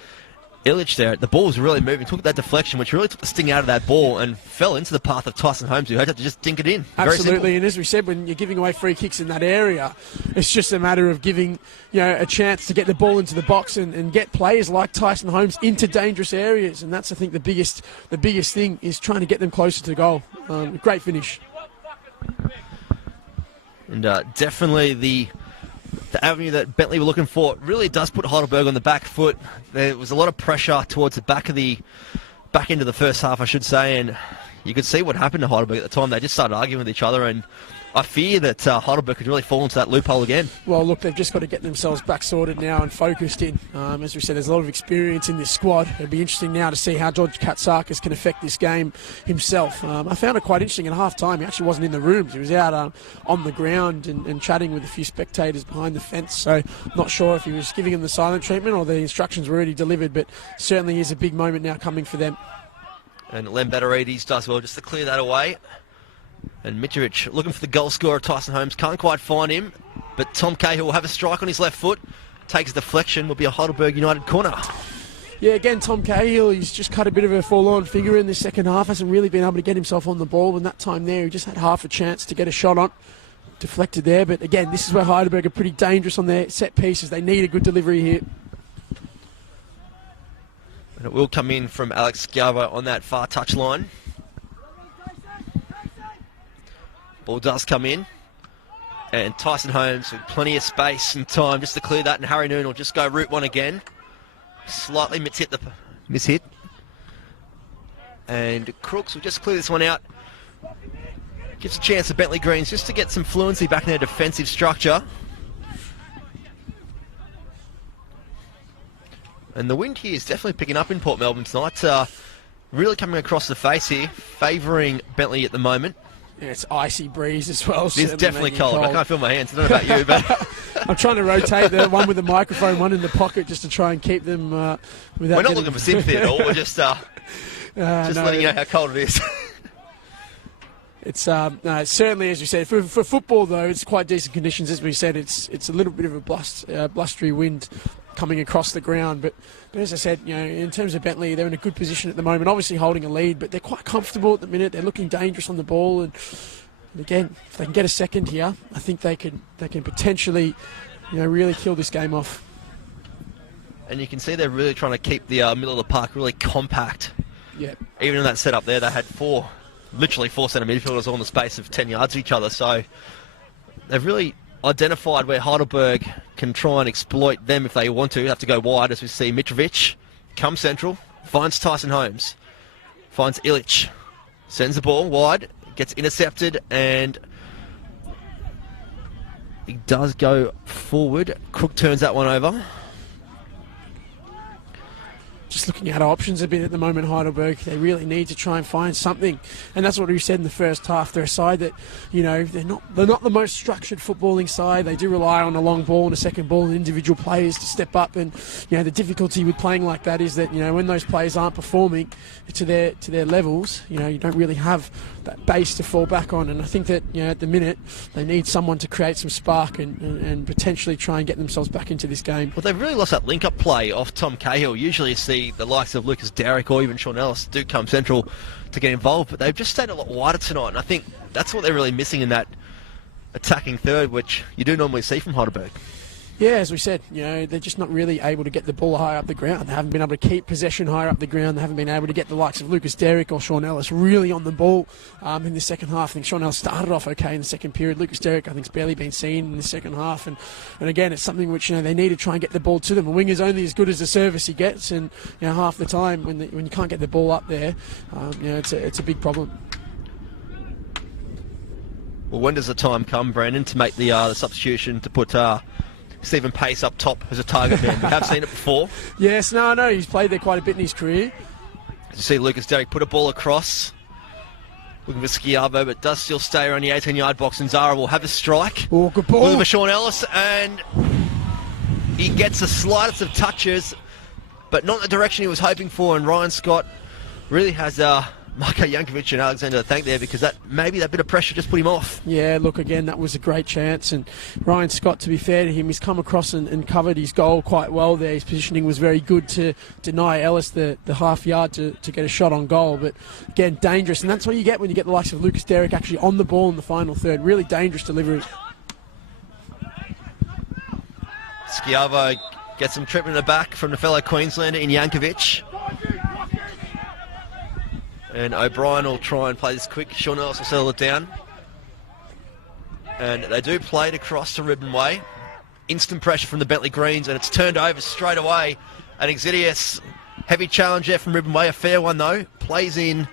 Illich there. The ball was really moving, took that deflection, which really took the sting out of that ball and fell into the path of Tyson Holmes, who had to just dink it in. Absolutely, and as we said, when you're giving away free kicks in that area, it's just a matter of giving a chance to get the ball into the box and get players like Tyson Holmes into dangerous areas, and that's, I think, the biggest thing is trying to get them closer to goal. Great finish. And definitely the avenue that Bentleigh were looking for really does put Heidelberg on the back foot. There was a lot of pressure towards the back end of the first half, I should say, and you could see what happened to Heidelberg at the time. They just started arguing with each other, and I fear that Heidelberg could really fall into that loophole again. Well, look, they've just got to get themselves back sorted now and focused in. As we said, there's a lot of experience in this squad. It'll be interesting now to see how George Katsakis can affect this game himself. I found it quite interesting at half-time. He actually wasn't in the rooms. He was out on the ground and chatting with a few spectators behind the fence. So not sure if he was giving them the silent treatment or the instructions were already delivered, but certainly is a big moment now coming for them. And Lem Batterides does well just to clear that away. And Mitrovic looking for the goal scorer, Tyson Holmes, can't quite find him, but Tom Cahill will have a strike on his left foot, takes a deflection, will be a Heidelberg United corner. Yeah, again, Tom Cahill, he's just cut a bit of a forlorn figure in this second half, hasn't really been able to get himself on the ball, and that time there he just had half a chance to get a shot on, deflected there, but again, this is where Heidelberg are pretty dangerous on their set pieces. They need a good delivery here. And it will come in from Alex Schiavo on that far touch line. Ball does come in, and Tyson Holmes with plenty of space and time just to clear that, and Harry Noon will just go route one again. Slightly mishit. And Crooks will just clear this one out. Gives a chance to Bentleigh Greens just to get some fluency back in their defensive structure. And the wind here is definitely picking up in Port Melbourne tonight. Really coming across the face here, favouring Bentleigh at the moment. Yeah, it's icy breeze as well. It's definitely cold. I can't feel my hands. I don't know about you, but I'm trying to rotate the one with the microphone, one in the pocket, just to try and keep them without. We're not looking for sympathy at all. We're just letting you know how cold it is. It's certainly, as we said, for football though, it's quite decent conditions. As we said, it's a little bit of a blustery wind coming across the ground, but as I said, in terms of Bentleigh, they're in a good position at the moment, obviously holding a lead, but they're quite comfortable at the minute. They're looking dangerous on the ball, and again, if they can get a second here, I think they can potentially really kill this game off. And you can see they're really trying to keep the middle of the park really compact. Yeah. Even in that setup there, they had literally four centre midfielders all in the space of 10 yards of each other, so they've really identified where Heidelberg can try and exploit them if they want to. Have to go wide, as we see Mitrovic come central, finds Tyson Holmes, finds Illich, sends the ball wide, gets intercepted, and he does go forward. Crook turns that one over. Just looking at options a bit at the moment, Heidelberg. They really need to try and find something, and that's what we said in the first half. They're a side that, you know, they're not the most structured footballing side. They do rely on a long ball and a second ball and individual players to step up. And you know, the difficulty with playing like that is that, you know, when those players aren't performing to their levels, you know, you don't really have that base to fall back on. And I think that, you know, at the minute they need someone to create some spark and potentially try and get themselves back into this game. Well, they've really lost that link-up play off Tom Cahill. Usually you see the likes of Lucas Derrick or even Sean Ellis do come central to get involved, but they've just stayed a lot wider tonight, and I think that's what they're really missing in that attacking third, which you do normally see from Heidelberg. Yeah, as we said, you know, they're just not really able to get the ball high up the ground. They haven't been able to keep possession higher up the ground. They haven't been able to get the likes of Lucas Derrick or Sean Ellis really on the ball in the second half. I think Sean Ellis started off okay in the second period. Lucas Derrick, I think, has barely been seen in the second half. And again, it's something which, you know, they need to try and get the ball to them. A winger's only as good as the service he gets, and you know, half the time when you can't get the ball up there, you know, it's a big problem. Well, when does the time come, Brandon, to make the substitution to put Stephen Pace up top as a target man? We have seen it before. Yes, no, I know. He's played there quite a bit in his career. You see Lucas Derrick put a ball across, looking for Schiavo, but does still stay around the 18-yard box, and Zara will have a strike. Oh, good ball. Looking for Sean Ellis, and he gets the slightest of touches, but not the direction he was hoping for, and Ryan Scott really has Marko Jankovic and Alexander to thank there, because maybe that bit of pressure just put him off. Yeah, look, again, that was a great chance, and Ryan Scott, to be fair to him, he's come across and covered his goal quite well there. His positioning was very good to deny Ellis the half yard to get a shot on goal, but again, dangerous, and that's what you get when you get the likes of Lucas Derrick actually on the ball in the final third. Really dangerous delivery. Schiavo gets some treatment in the back from the fellow Queenslander in Jankovic. And O'Brien will try and play this quick. Sean Ellis will settle it down. And they do play it across to Ribbon Way. Instant pressure from the Bentleigh Greens, and it's turned over straight away. And Exidius, heavy challenge there from Ribbon Way. A fair one, though. Plays in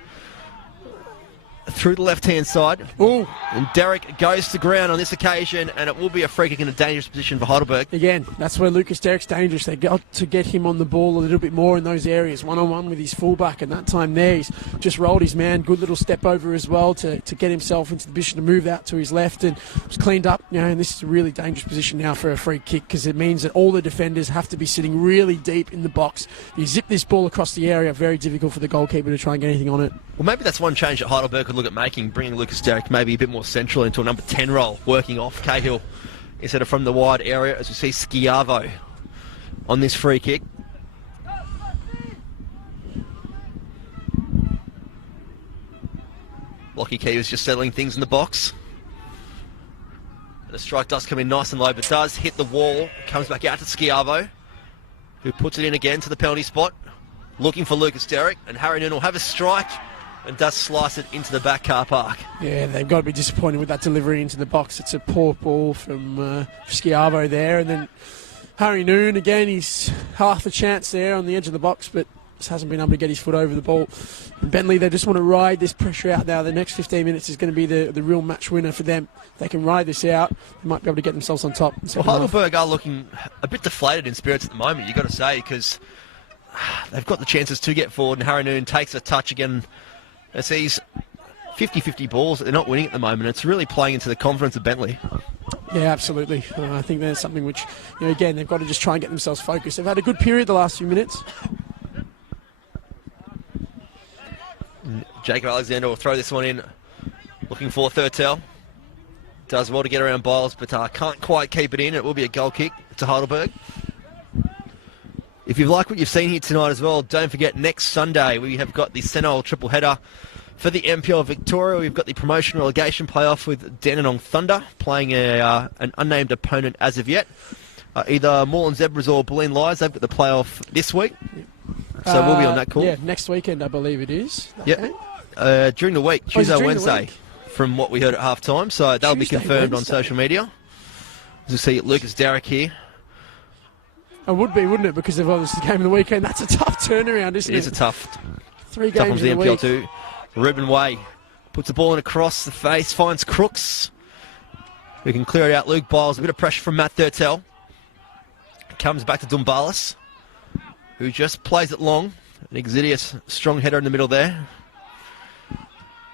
through the left-hand side. Ooh. And Derrick goes to ground on this occasion, and it will be a free kick in a dangerous position for Heidelberg. Again, that's where Lucas Derrick's dangerous. They got to get him on the ball a little bit more in those areas, one-on-one with his fullback, and that time there he's just rolled his man. Good little step over as well to get himself into the position to move out to his left, and was cleaned up. You know, and this is a really dangerous position now for a free kick, because it means that all the defenders have to be sitting really deep in the box. You zip this ball across the area, very difficult for the goalkeeper to try and get anything on it. Well, maybe that's one change that Heidelberg could look at making, bringing Lucas Derrick maybe a bit more central into a number 10 role, working off Cahill instead of from the wide area, as we see Schiavo on this free kick. Lockie Key was just settling things in the box. And the strike does come in nice and low, but does hit the wall. Comes back out to Schiavo, who puts it in again to the penalty spot, looking for Lucas Derrick, and Harry Noon will have a strike and does slice it into the back car park. Yeah, they've got to be disappointed with that delivery into the box. It's a poor ball from Schiavo there, and then Harry Noon, again, he's half a chance there on the edge of the box, but just hasn't been able to get his foot over the ball. And Bentleigh, they just want to ride this pressure out now. The next 15 minutes is going to be the real match winner for them. If they can ride this out, they might be able to get themselves on top. Well, Heidelberg are looking a bit deflated in spirits at the moment, you've got to say, because they've got the chances to get forward, and Harry Noon takes a touch again. It's these 50-50 balls that they're not winning at the moment. It's really playing into the confidence of Bentleigh. Yeah, absolutely. I think there's something which, you know, again, they've got to just try and get themselves focused. They've had a good period the last few minutes. Jacob Alexander will throw this one in, looking for Thurtell. Does well to get around Biles, but can't quite keep it in. It will be a goal kick to Heidelberg. If you've liked what you've seen here tonight as well, don't forget next Sunday we have got the Senol triple header for the NPL Victoria. We've got the promotion relegation playoff with Dandenong Thunder playing an unnamed opponent as of yet. Either Moreland Zebras or Bulleen Lions. They've got the playoff this week, so we'll be on that call. Yeah, next weekend I believe it is. Yep. During the week, Tuesday, during Wednesday, from what we heard at half time. So that'll be confirmed on social media. As you see Lucas Derrick here. It would be, wouldn't it? Because of obviously the game of the weekend. That's a tough turnaround, isn't it? It is a tough. 3 tough games on in the the NPL week. too. Ruben Way Puts the ball in across the face, finds Crooks, who can clear it out. Luke Biles, a bit of pressure from Matt Thurtell. Comes back to Dumbalis, who just plays it long. An Exidius strong header in the middle there.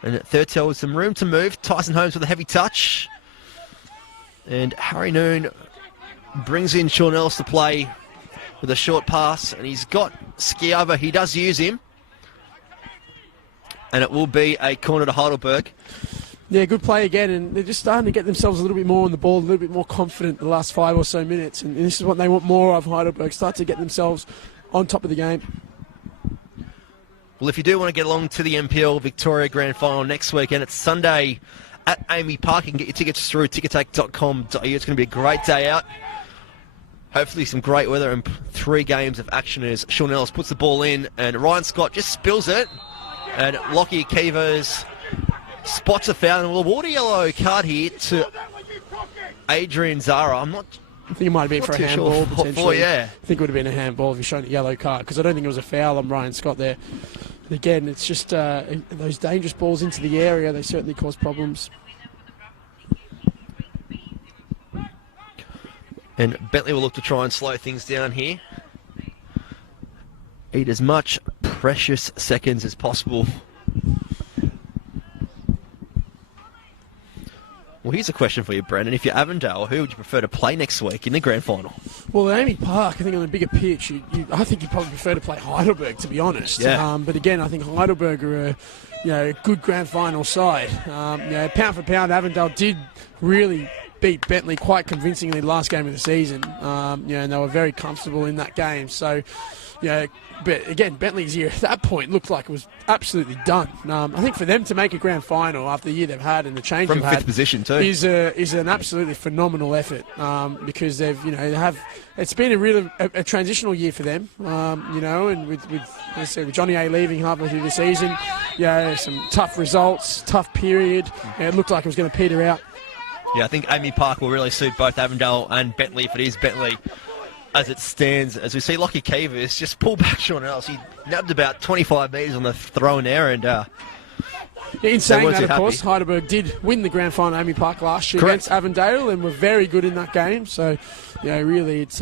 And Thurtell with some room to move. Tyson Holmes with a heavy touch. And Harry Noon brings in Sean Ellis to play with a short pass. And he's got Skiava. He does use him. And it will be a corner to Heidelberg. Yeah, good play again, and they're just starting to get themselves a little bit more on the ball, a little bit more confident the last 5 or so minutes, and this is what they want more of, Heidelberg. Start to get themselves on top of the game. Well, if you do want to get along to the NPL Victoria Grand Final next weekend, it's Sunday at Amy Park. You can get your tickets through ticketek.com.au. It's going to be a great day out. Hopefully some great weather and 3 games of action as Sean Ellis puts the ball in, and Ryan Scott just spills it. And Lockie Kivas spots a foul and will award a yellow card here to Adrian Zara. I think it might have been for a handball, sure potentially. Yeah. I think it would have been a handball if you shown a yellow card, because I don't think it was a foul on Ryan Scott there. And again, it's just those dangerous balls into the area, they certainly cause problems. And Bentleigh will look to try and slow things down here. Eat as much precious seconds as possible. Well, here's a question for you, Brendan. If you're Avondale, who would you prefer to play next week in the grand final? Well, at Amy Park, I think on a bigger pitch, I think you'd probably prefer to play Heidelberg, to be honest. Yeah. But again, I think Heidelberg are a good grand final side. Pound for pound, Avondale did really beat Bentleigh quite convincingly last game of the season. And they were very comfortable in that game. So, but again, Bentley's year at that point looked like it was absolutely done. I think for them to make a grand final after the year they've had and the change from they've fifth had position too is an absolutely phenomenal effort, because they've it's been a really a transitional year for them, and with Johnny A leaving halfway through the season, some tough results, tough period. It looked like it was going to peter out. Yeah, I think Amy Park will really suit both Avondale and Bentleigh if it is Bentleigh. As it stands, as we see Lockie Kivas just pull back Sean Ellis. He nabbed about 25 metres on the throw in there, and in saying that, of course, Heidelberg did win the grand final at Amy Park last year against Avondale and were very good in that game. So, really, it's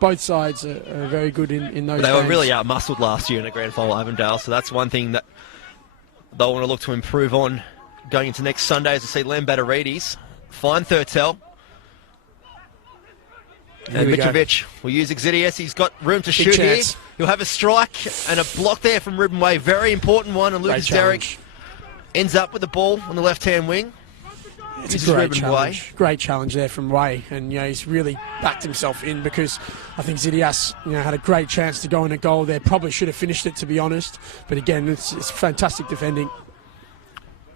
both sides are very good in those games. They were really out-muscled last year in the grand final at Avondale, so that's one thing that they'll want to look to improve on going into next Sunday, as we see Lambatarides find Thurtell. And Mitrovic will use Exidius. He's got room to shoot here. He'll have a strike and a block there from Ruben Way. Very important one. And Lucas Derrick ends up with the ball on the left-hand wing. It's a great challenge. Great challenge there from Way. And, he's really backed himself in, because I think Zidias, had a great chance to go in a goal there. Probably should have finished it, to be honest. But, again, it's fantastic defending.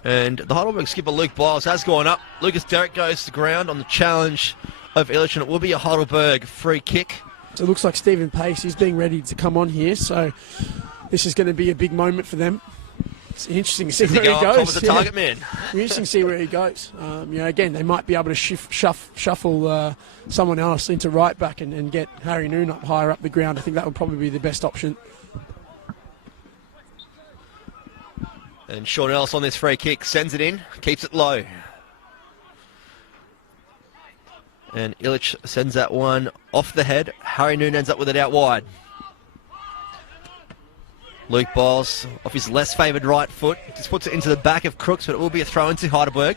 And the Heidelberg skipper, Luke Biles, has gone up. Lucas Derrick goes to ground on the challenge of Illich, and it will be a Heidelberg free kick. So it looks like Stephen Pace is being ready to come on here, so this is going to be a big moment for them. It's interesting to see where he goes. Top of the target man. Interesting to see where he goes. Again, they might be able to shuffle someone else into right back and get Harry Noon up higher up the ground. I think that would probably be the best option. And Sean Ellis on this free kick sends it in, keeps it low. And Illich sends that one off the head. Harry Noon ends up with it out wide. Luke Biles off his less favoured right foot. Just puts it into the back of Crooks, but it will be a throw into Heidelberg.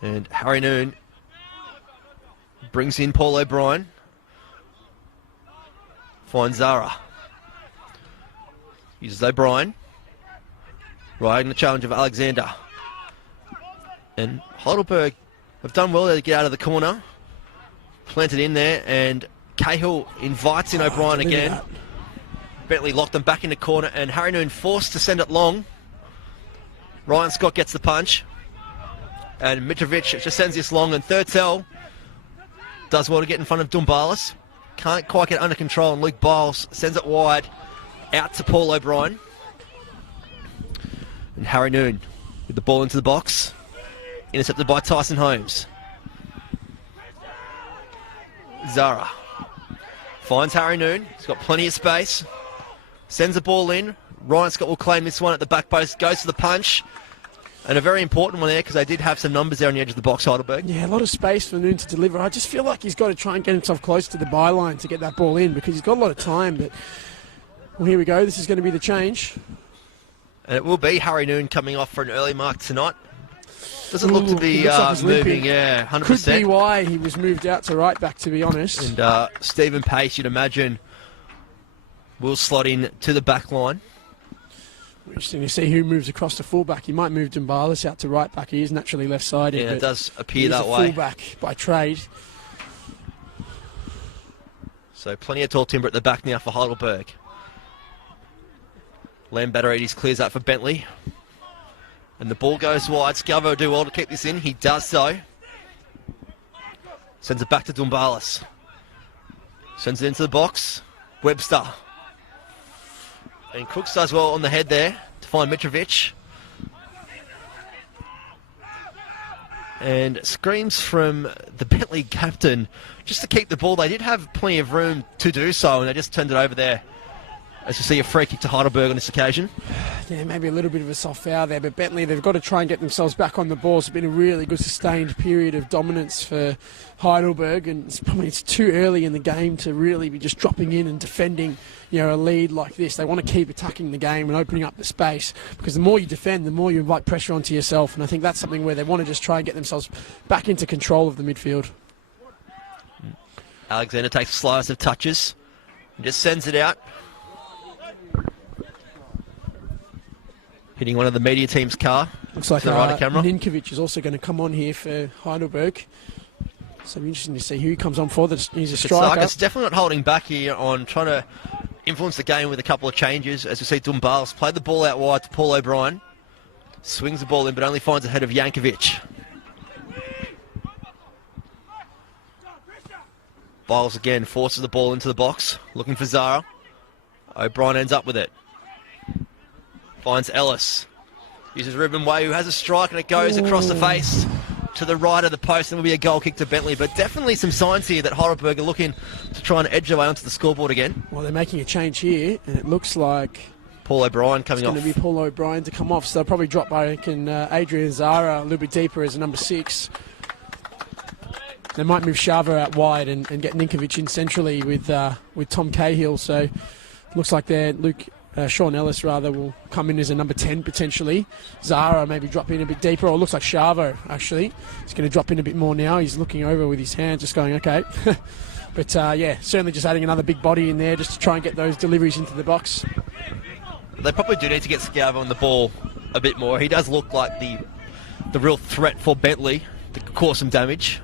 And Harry Noon brings in Paul O'Brien. Finds Zara. Uses O'Brien. Riding the challenge of Alexander. And Heidelberg have done well there to get out of the corner. Planted in there, and Cahill invites in O'Brien again. Bentleigh locked them back in the corner, and Harry Noon forced to send it long. Ryan Scott gets the punch. And Mitrovic just sends this long, and Thurtell does well to get in front of Dumbalis. Can't quite get under control, and Luke Biles sends it wide out to Paul O'Brien. And Harry Noon with the ball into the box. Intercepted by Tyson Holmes. Zara finds Harry Noon. He's got plenty of space. Sends the ball in. Ryan Scott will claim this one at the back post. Goes to the punch. And a very important one there because they did have some numbers there on the edge of the box, Heidelberg. Yeah, a lot of space for Noon to deliver. I just feel like he's got to try and get himself close to the byline to get that ball in because he's got a lot of time. But well, here we go. This is going to be the change. And it will be Harry Noon coming off for an early mark tonight. Doesn't look to be like moving, yeah, 100%. Could be why he was moved out to right back, to be honest. And Stephen Pace, you'd imagine, will slot in to the back line. Interesting to see who moves across to fullback. He might move Dumbalis out to right back. He is naturally left-sided. Yeah, it does appear that way. Fullback by trade. So plenty of tall timber at the back now for Heidelberg. Lambatterides clears that for Bentleigh. And the ball goes wide. Scalvo will do well to keep this in. He does so. Sends it back to Dumbalis. Sends it into the box. Webster. And Crooks does well on the head there to find Mitrovic. And screams from the Bentleigh captain just to keep the ball. They did have plenty of room to do so, and they just turned it over there. As you see, a free kick to Heidelberg on this occasion. Yeah, maybe a little bit of a soft foul there, but Bentleigh, they've got to try and get themselves back on the ball. It's been a really good sustained period of dominance for Heidelberg, and it's too early in the game to really be just dropping in and defending, a lead like this. They want to keep attacking the game and opening up the space, because the more you defend, the more you invite pressure onto yourself, and I think that's something where they want to just try and get themselves back into control of the midfield. Alexander takes a slice of touches and just sends it out. Hitting one of the media team's car. Looks like the right of camera. Ninkovic is also going to come on here for Heidelberg. So it'll be interesting to see who he comes on for. He's a striker. It's definitely not holding back here on trying to influence the game with a couple of changes. As we see, Dumbalis played the ball out wide to Paul O'Brien. Swings the ball in, but only finds ahead of Jankovic. Biles again forces the ball into the box, looking for Zara. O'Brien ends up with it. Finds Ellis. Uses Ruben Way, who has a strike, and it goes across the face to the right of the post. And will be a goal kick to Bentleigh. But definitely some signs here that Heidelberg are looking to try and edge their way onto the scoreboard again. Well, they're making a change here, and it looks like Paul O'Brien coming off. It's going to be Paul O'Brien to come off. So they'll probably drop, I reckon, Adrian Zara a little bit deeper as a number 6. They might move Shava out wide and get Ninkovic in centrally with Tom Cahill. So looks like Sean Ellis will come in as a number 10 potentially. Zara maybe drop in a bit deeper, or it looks like Shavo actually. He's going to drop in a bit more now. He's looking over with his hand, just going, okay. But certainly just adding another big body in there just to try and get those deliveries into the box. They probably do need to get Scalvo on the ball a bit more. He does look like the real threat for Bentleigh to cause some damage.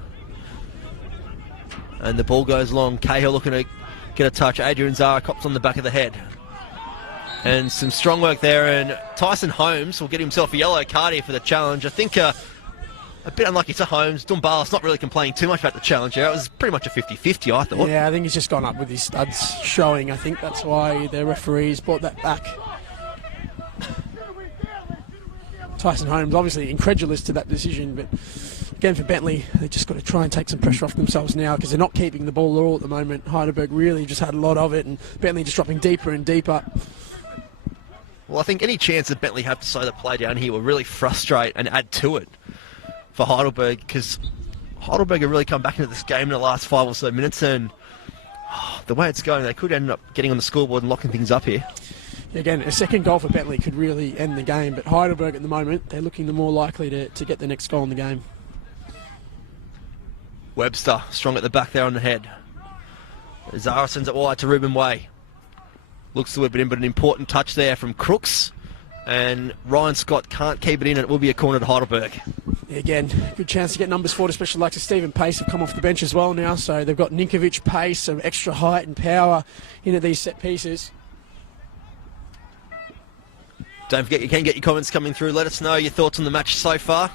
And the ball goes long. Cahill looking to get a touch. Adrian Zara cops on the back of the head. And some strong work there, and Tyson Holmes will get himself a yellow card here for the challenge. I think a bit unlucky to Holmes. Dumbalis not really complaining too much about the challenge here. It was pretty much a 50-50, I thought. Yeah, I think he's just gone up with his studs showing. I think that's why the referees brought that back. Tyson Holmes obviously incredulous to that decision, but again for Bentleigh, they've just got to try and take some pressure off themselves now because they're not keeping the ball at all at the moment. Heidelberg really just had a lot of it, and Bentleigh just dropping deeper and deeper. Well, I think any chance that Bentleigh have to slow the play down here will really frustrate and add to it for Heidelberg, because Heidelberg have really come back into this game in the last 5 or so minutes, and the way it's going, they could end up getting on the scoreboard and locking things up here. Again, a second goal for Bentleigh could really end the game, but Heidelberg at the moment, they're looking the more likely to get the next goal in the game. Webster, strong at the back there on the head. Zara sends it wide to Ruben Way. Looks to whip it in, but an important touch there from Crooks. And Ryan Scott can't keep it in, and it will be a corner to Heidelberg. Yeah, again, good chance to get numbers forward, especially like Stephen Pace have come off the bench as well now. So they've got Ninkovic, Pace, some extra height and power into these set pieces. Don't forget, you can get your comments coming through. Let us know your thoughts on the match so far.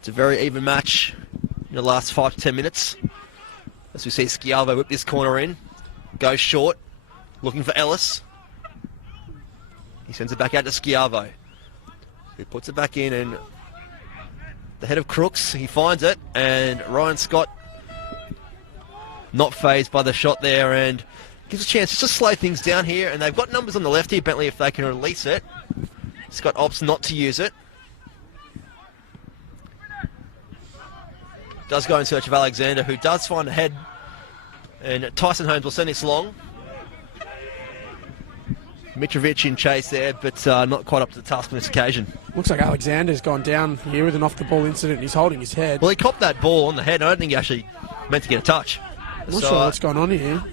It's a very even match in the last 5 to 10 minutes. As we see Scalvo whip this corner in. Goes short, looking for Ellis. He sends it back out to Scalvo, who puts it back in, and the head of Crooks, he finds it, and Ryan Scott not fazed by the shot there, and Gives a chance just to slow things down here, and they've got numbers on the left here, Bentleigh, if they can release it. He's got opts not to use it. Does go in search of Alexander, who does find a head, and Tyson Holmes will send this long. Mitrovic in chase there, but not quite up to the task on this occasion. Looks like Alexander's gone down here with an off-the-ball incident. He's holding his head. Well, he copped that ball on the head. I don't think he actually meant to get a touch. I'm not sure what's going on here.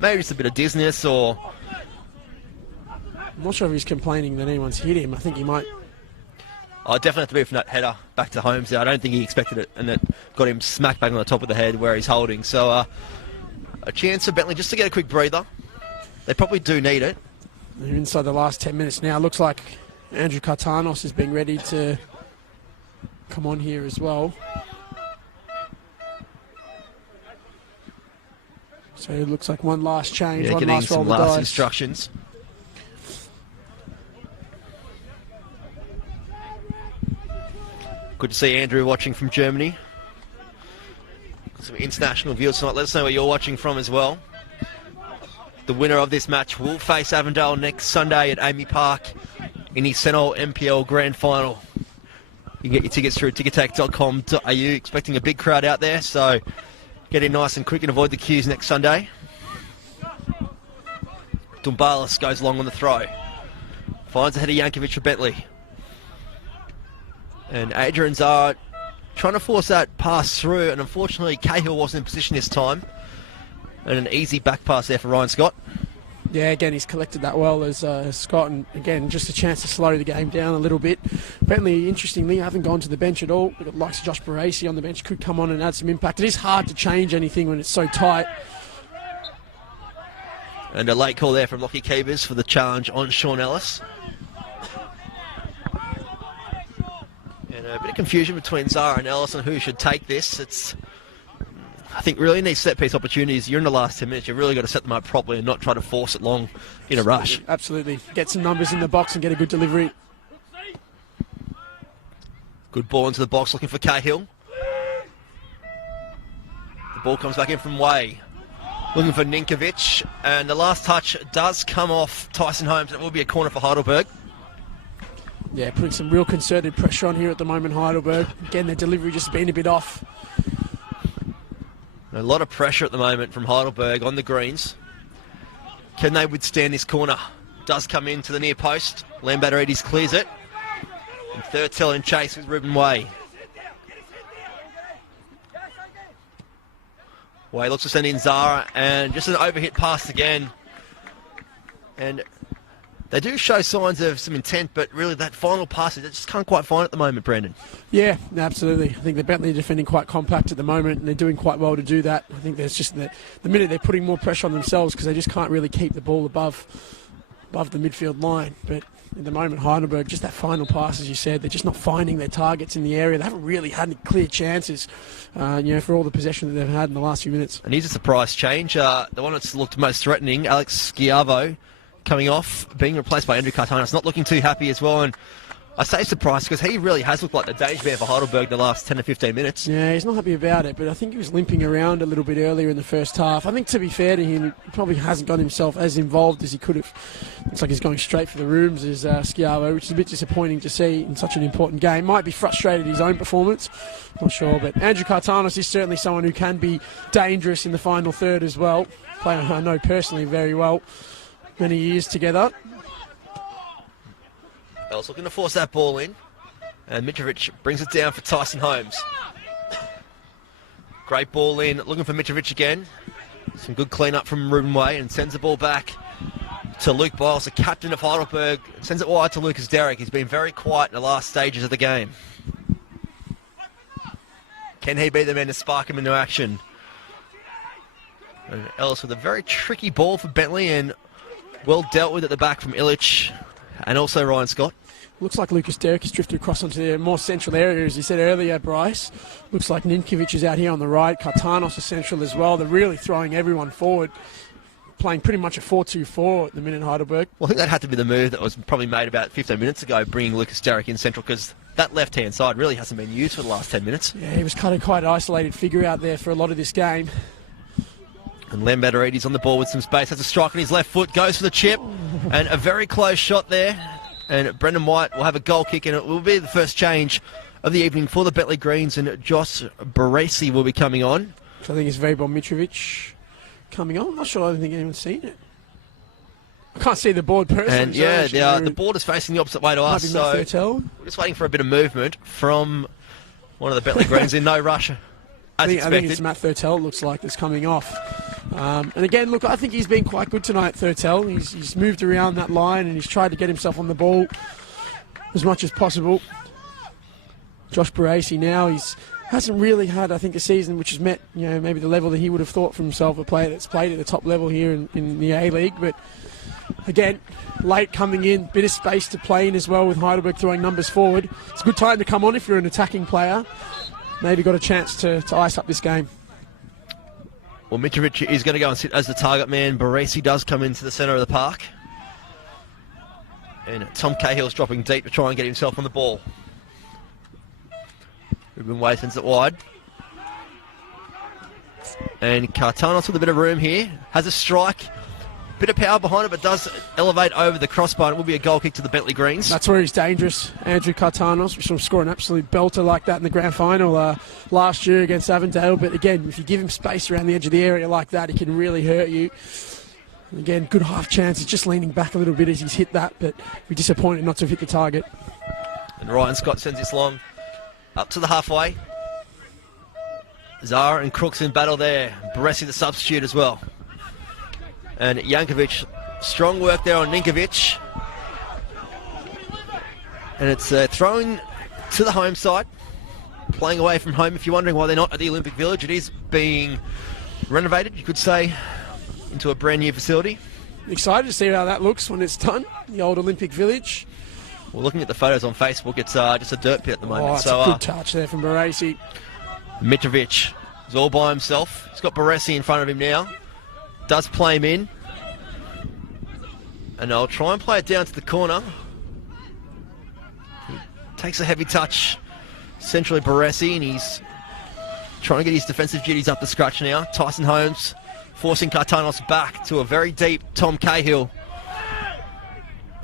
Maybe it's a bit of dizziness, or... I'm not sure if he's complaining that anyone's hit him. I think he might... I definitely have to be from that header back to Holmes there. I don't think he expected it, and it got him smacked back on the top of the head where he's holding. So a chance for Bentleigh just to get a quick breather. They probably do need it. They're inside the last 10 minutes now. Looks like Andrew Kartanos is being ready to come on here as well. So it looks like one last change, Yeah, one getting last roll some of the last dice. instructions. Good to see Andrew watching from Germany. Some international viewers tonight. Let us know where you're watching from as well. The winner of this match will face Avondale next Sunday at Amy Park in the Senol NPL Grand Final. You can get your tickets through ticketek.com.au. Expecting a big crowd out there, so get in nice and quick and avoid the queues next Sunday. Dumbalis goes long on the throw. Finds ahead of Jankovic for Bentleigh. And Adrian's are trying to force that pass through, and unfortunately Cahill wasn't in position this time. And an easy back pass there for Ryan Scott. Yeah, again, he's collected that well as Scott, and again, just a chance to slow the game down a little bit. Bentleigh, interestingly, haven't gone to the bench at all. We've got likes of Josh Baracey on the bench, could come on and add some impact. It is hard to change anything when it's so tight. And a late call there from Lockie Keevers for the challenge on Sean Ellis. And a bit of confusion between Zara and Ellis on who should take this. It's, I think, really in these set-piece opportunities, you're in the last 10 minutes, you've really got to set them up properly and not try to force it long in a rush. Absolutely. Get some numbers in the box and get a good delivery. Good ball into the box looking for Cahill. The ball comes back in from Way. Looking for Ninkovic. And the last touch does come off Tyson Holmes. It will be a corner for Heidelberg. Yeah, putting some real concerted pressure on here at the moment, Heidelberg. Again, their delivery just been a bit off. A lot of pressure at the moment from Heidelberg on the greens. Can they withstand this corner? Does come into the near post. Lambatarides clears it. And Thurtell in chase with Ruben Way. Way looks to send in Zara, and just an overhit pass again. And they do show signs of some intent, but really that final pass, they just can't quite find at the moment, Brandon. Yeah, absolutely. I think the Bentleigh are defending quite compact at the moment, and they're doing quite well to do that. I think there's just the minute they're putting more pressure on themselves because they just can't really keep the ball above the midfield line. But at the moment, Heidelberg, just that final pass, as you said, they're just not finding their targets in the area. They haven't really had any clear chances, for all the possession that they've had in the last few minutes. And here's a surprise change. The one that's looked most threatening, Alex Schiavo, coming off, being replaced by Andrew Kartanos, not looking too happy as well. And I say surprised because he really has looked like the danger man for Heidelberg the last 10 to 15 minutes. Yeah, he's not happy about it, but I think he was limping around a little bit earlier in the first half. I think, to be fair to him, he probably hasn't got himself as involved as he could have. Looks like he's going straight for the rooms as Schiavo, which is a bit disappointing to see in such an important game. Might be frustrated at his own performance, not sure, but Andrew Kartanos is certainly someone who can be dangerous in the final third as well. Player I know personally very well. Many years together. Ellis looking to force that ball in, and Mitrovic brings it down for Tyson Holmes. Great ball in, looking for Mitrovic again. Some good clean up from Ruben Way, and sends the ball back to Luke Biles, the captain of Heidelberg. Sends it wide to Lucas Derrick. He's been very quiet in the last stages of the game. Can he be the man to spark him into action? And Ellis with a very tricky ball for Bentleigh, and well dealt with at the back from Illich and also Ryan Scott. Looks like Lucas Derrick has drifted across onto the more central area, as you said earlier, Bryce. Looks like Ninkovic is out here on the right. Kartanos is central as well. They're really throwing everyone forward, playing pretty much a 4-2-4 at the minute in Heidelberg. Well, I think that had to be the move that was probably made about 15 minutes ago, bringing Lucas Derrick in central, because that left-hand side really hasn't been used for the last 10 minutes. Yeah, he was kind of quite an isolated figure out there for a lot of this game. And Lambertarides on the ball with some space. Has a strike on his left foot. Goes for the chip. And a very close shot there. And Brendan White will have a goal kick. And it will be the first change of the evening for the Bentleigh Greens. And Josh Baresi will be coming on. So I think it's Vaibor Mitrovic coming on. I'm not sure. I don't think anyone's seen it. I can't see the board personally. And yeah, the board is facing the opposite way to us. So we're just waiting for a bit of movement from one of the Bentleigh Greens in no rush. I think it's Matt Thurtell, looks like, that's coming off. And again, look, I think he's been quite good tonight, Thurtell. He's moved around that line and he's tried to get himself on the ball as much as possible. Josh Baresi now, hasn't really had, I think, a season which has met, maybe the level that he would have thought for himself, a player that's played at the top level here in the A-League. But again, late coming in, bit of space to play in as well with Heidelberg throwing numbers forward. It's a good time to come on if you're an attacking player. Maybe got a chance to ice up this game. Well, Mitrovic is going to go and sit as the target man. Baresi does come into the centre of the park. And Tom Cahill's dropping deep to try and get himself on the ball. Ruben Way sends it wide. And Cartanos with a bit of room here. Has a strike. Bit of power behind it, but does elevate over the crossbar. It will be a goal kick to the Bentleigh Greens. That's where he's dangerous. Andrew Cartanos, we saw him score an absolute belter like that in the grand final last year against Avondale. But again, if you give him space around the edge of the area like that, he can really hurt you. And again, good half chance. He's just leaning back a little bit as he's hit that, but we're disappointed not to have hit the target. And Ryan Scott sends this long up to the halfway. Zara and Crooks in battle there. Baresi the substitute as well. And Jankovic, strong work there on Ninkovic. And it's thrown to the home side. Playing away from home. If you're wondering why they're not at the Olympic Village, it is being renovated, you could say, into a brand new facility. Excited to see how that looks when it's done, the old Olympic Village. Well, looking at the photos on Facebook, it's just a dirt pit at the moment. It's a good touch there from Baresi. Mitrovic is all by himself. He's got Baresi in front of him now. Does play him in. And I'll try and play it down to the corner. He takes a heavy touch. Centrally Baresi, and he's trying to get his defensive duties up to scratch now. Tyson Holmes forcing Cartanos back to a very deep Tom Cahill.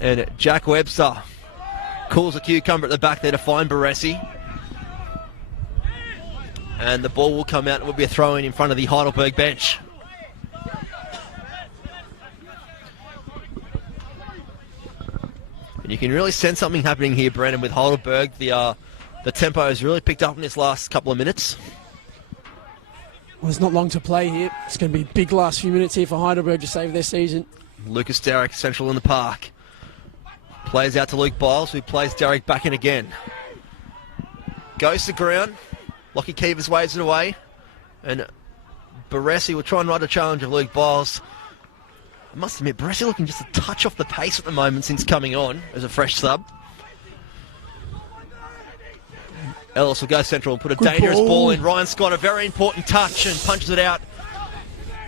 And Jack Webster calls a cucumber at the back there to find Baresi. And the ball will come out. It will be a throw-in in front of the Heidelberg bench. And you can really sense something happening here, Brendan, with Heidelberg. The tempo has really picked up in this last couple of minutes. Well, there's not long to play here. It's going to be big last few minutes here for Heidelberg to save their season. Lucas Derrick, central in the park. Plays out to Luke Biles, who plays Derrick back in again. Goes to ground. Lockie Keevers waves it away. And Baresi will try and ride a challenge of Luke Biles. I must admit, Baresi looking just a touch off the pace at the moment since coming on as a fresh sub. Ellis will go central and put a dangerous ball in. Ryan Scott, a very important touch, and punches it out.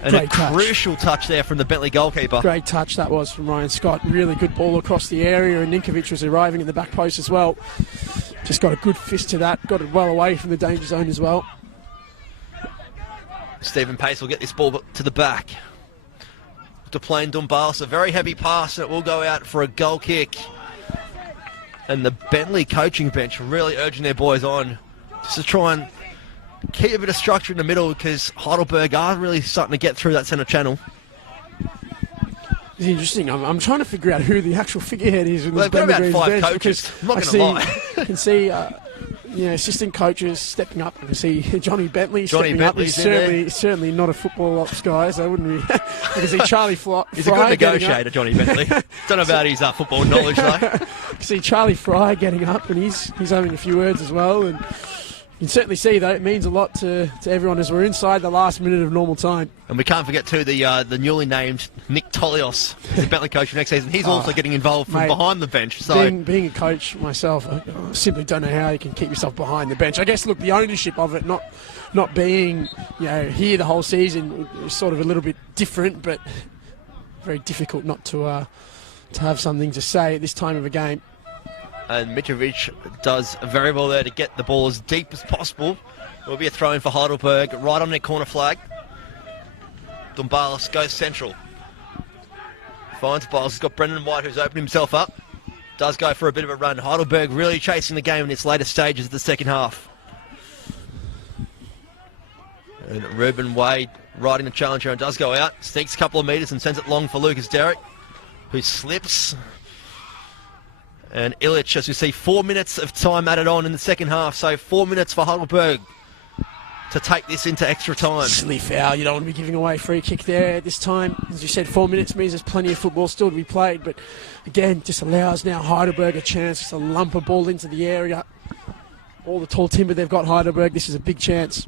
And a crucial touch there from the Bentleigh goalkeeper. Great touch that was from Ryan Scott. Really good ball across the area, and Ninkovic was arriving in the back post as well. Just got a good fist to that. Got it well away from the danger zone as well. Stephen Pace will get this ball to the back. To Plain Dumbalis, a very heavy pass, and it will go out for a goal kick. And the Bentleigh coaching bench really urging their boys on just to try and keep a bit of structure in the middle, because Heidelberg are really starting to get through that centre channel. It's interesting. I'm trying to figure out who the actual figurehead is. Well, they've got about 5 coaches. I'm not going to lie. I can see assistant coaches stepping up. I can see Johnny Bentleigh stepping up. He's certainly not a football ops guy, so I wouldn't be. I can see Charlie Fry. He's a good negotiator, Johnny Bentley. Don't know about his football knowledge, though. I can see Charlie Fry getting up, and he's having a few words as well. And you can certainly see, though, it means a lot to everyone as we're inside the last minute of normal time. And we can't forget, too, the newly named Nick Tolios, the Bentleigh coach for next season. He's also getting involved from behind the bench. So being a coach myself, I simply don't know how you can keep yourself behind the bench. I guess, look, the ownership of it, not being here the whole season, is sort of a little bit different, but very difficult not to have something to say at this time of a game. And Mitrovic does very well there to get the ball as deep as possible. It will be a throw-in for Heidelberg, right on their corner flag. Dumbalis goes central. Finds Biles. He's got Brendan White, who's opened himself up. Does go for a bit of a run. Heidelberg really chasing the game in its later stages of the second half. And Ruben Wade riding the challenge here and does go out. Sneaks a couple of metres and sends it long for Lucas Derrick, who slips. And Illich, as we see, 4 minutes of time added on in the second half. So 4 minutes for Heidelberg to take this into extra time. Silly foul. You don't want to be giving away a free kick there at this time. As you said, 4 minutes means there's plenty of football still to be played. But again, just allows now Heidelberg a chance to lump a ball into the area. All the tall timber they've got, Heidelberg. This is a big chance.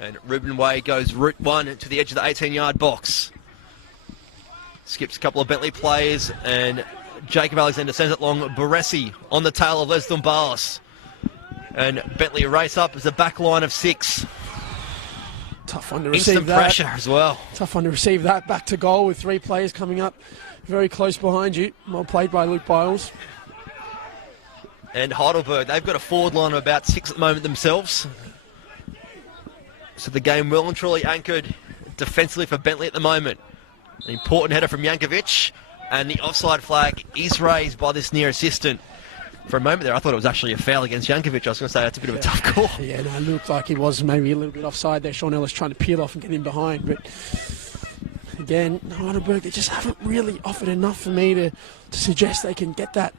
And Ruben Way goes route one to the edge of the 18-yard box. Skips a couple of Bentleigh players, and Jacob Alexander sends it long. Baresi on the tail of Les Dumbalis. And Bentleigh race up as a back line of 6. Tough one to receive. Instant that. pressure as well. Tough one to receive that. Back to goal with 3 players coming up very close behind you. Well played by Luke Biles. And Heidelberg, they've got a forward line of about 6 at the moment themselves. So the game well and truly anchored defensively for Bentleigh at the moment. An important header from Jankovic, and the offside flag is raised by this near assistant. For a moment there, I thought it was actually a foul against Jankovic. I was going to say that's a bit of a tough call. Yeah, no, it looked like he was maybe a little bit offside there. Sean Ellis trying to peel off and get in behind. But again, Heidelberg, they just haven't really offered enough for me to suggest they can get that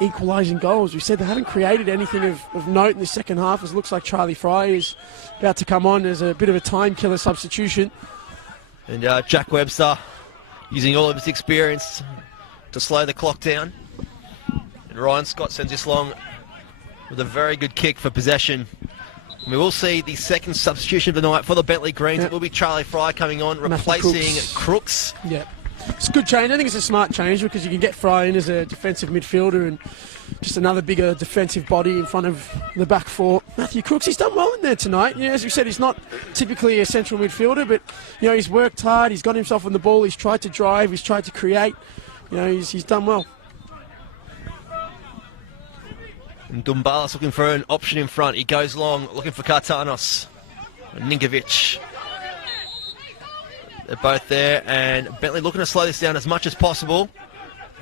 equalising goal. As we said, they haven't created anything of note in the second half. It looks like Charlie Fry is about to come on as a bit of a time killer substitution. And Jack Webster using all of his experience to slow the clock down. And Ryan Scott sends this long with a very good kick for possession. And we will see the second substitution of the night for the Bentleigh Greens. It will be Charlie Fry coming on, replacing Crooks. Yeah. It's a good change. I think it's a smart change because you can get Fry in as a defensive midfielder and just another bigger defensive body in front of the back four. Matthew Crooks, he's done well in there tonight. You know, as we said, he's not typically a central midfielder, but you know, he's worked hard, he's got himself on the ball, he's tried to drive, he's tried to create. You know, he's done well. And Dumbalis looking for an option in front. He goes long, looking for Kartanos. And Ninkovic. They're both there, and Bentleigh looking to slow this down as much as possible.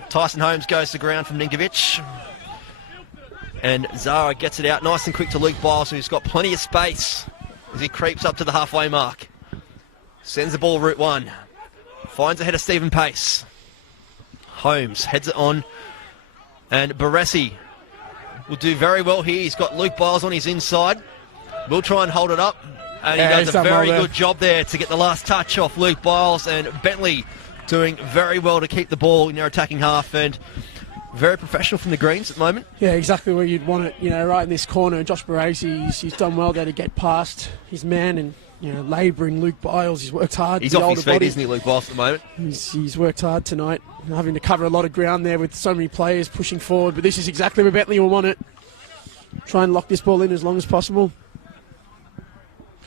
Tyson Holmes goes to ground from Ninkovic. And Zara gets it out nice and quick to Luke Biles, who's got plenty of space as he creeps up to the halfway mark. Sends the ball route one. Finds ahead of Stephen Pace. Holmes heads it on. And Baresi will do very well here. He's got Luke Biles on his inside. We'll try and hold it up. And he does a very good job there to get the last touch off Luke Biles, and Bentleigh doing very well to keep the ball in their attacking half, and very professional from the Greens at the moment. Yeah, exactly where you'd want it, you know, right in this corner. Josh Baresi, he's done well there to get past his man and, you know, labouring Luke Biles. He's worked hard. He's off his feet, isn't he, Luke Biles, at the moment? He's worked hard tonight, having to cover a lot of ground there with so many players pushing forward, but this is exactly where Bentleigh will want it. Try and lock this ball in as long as possible.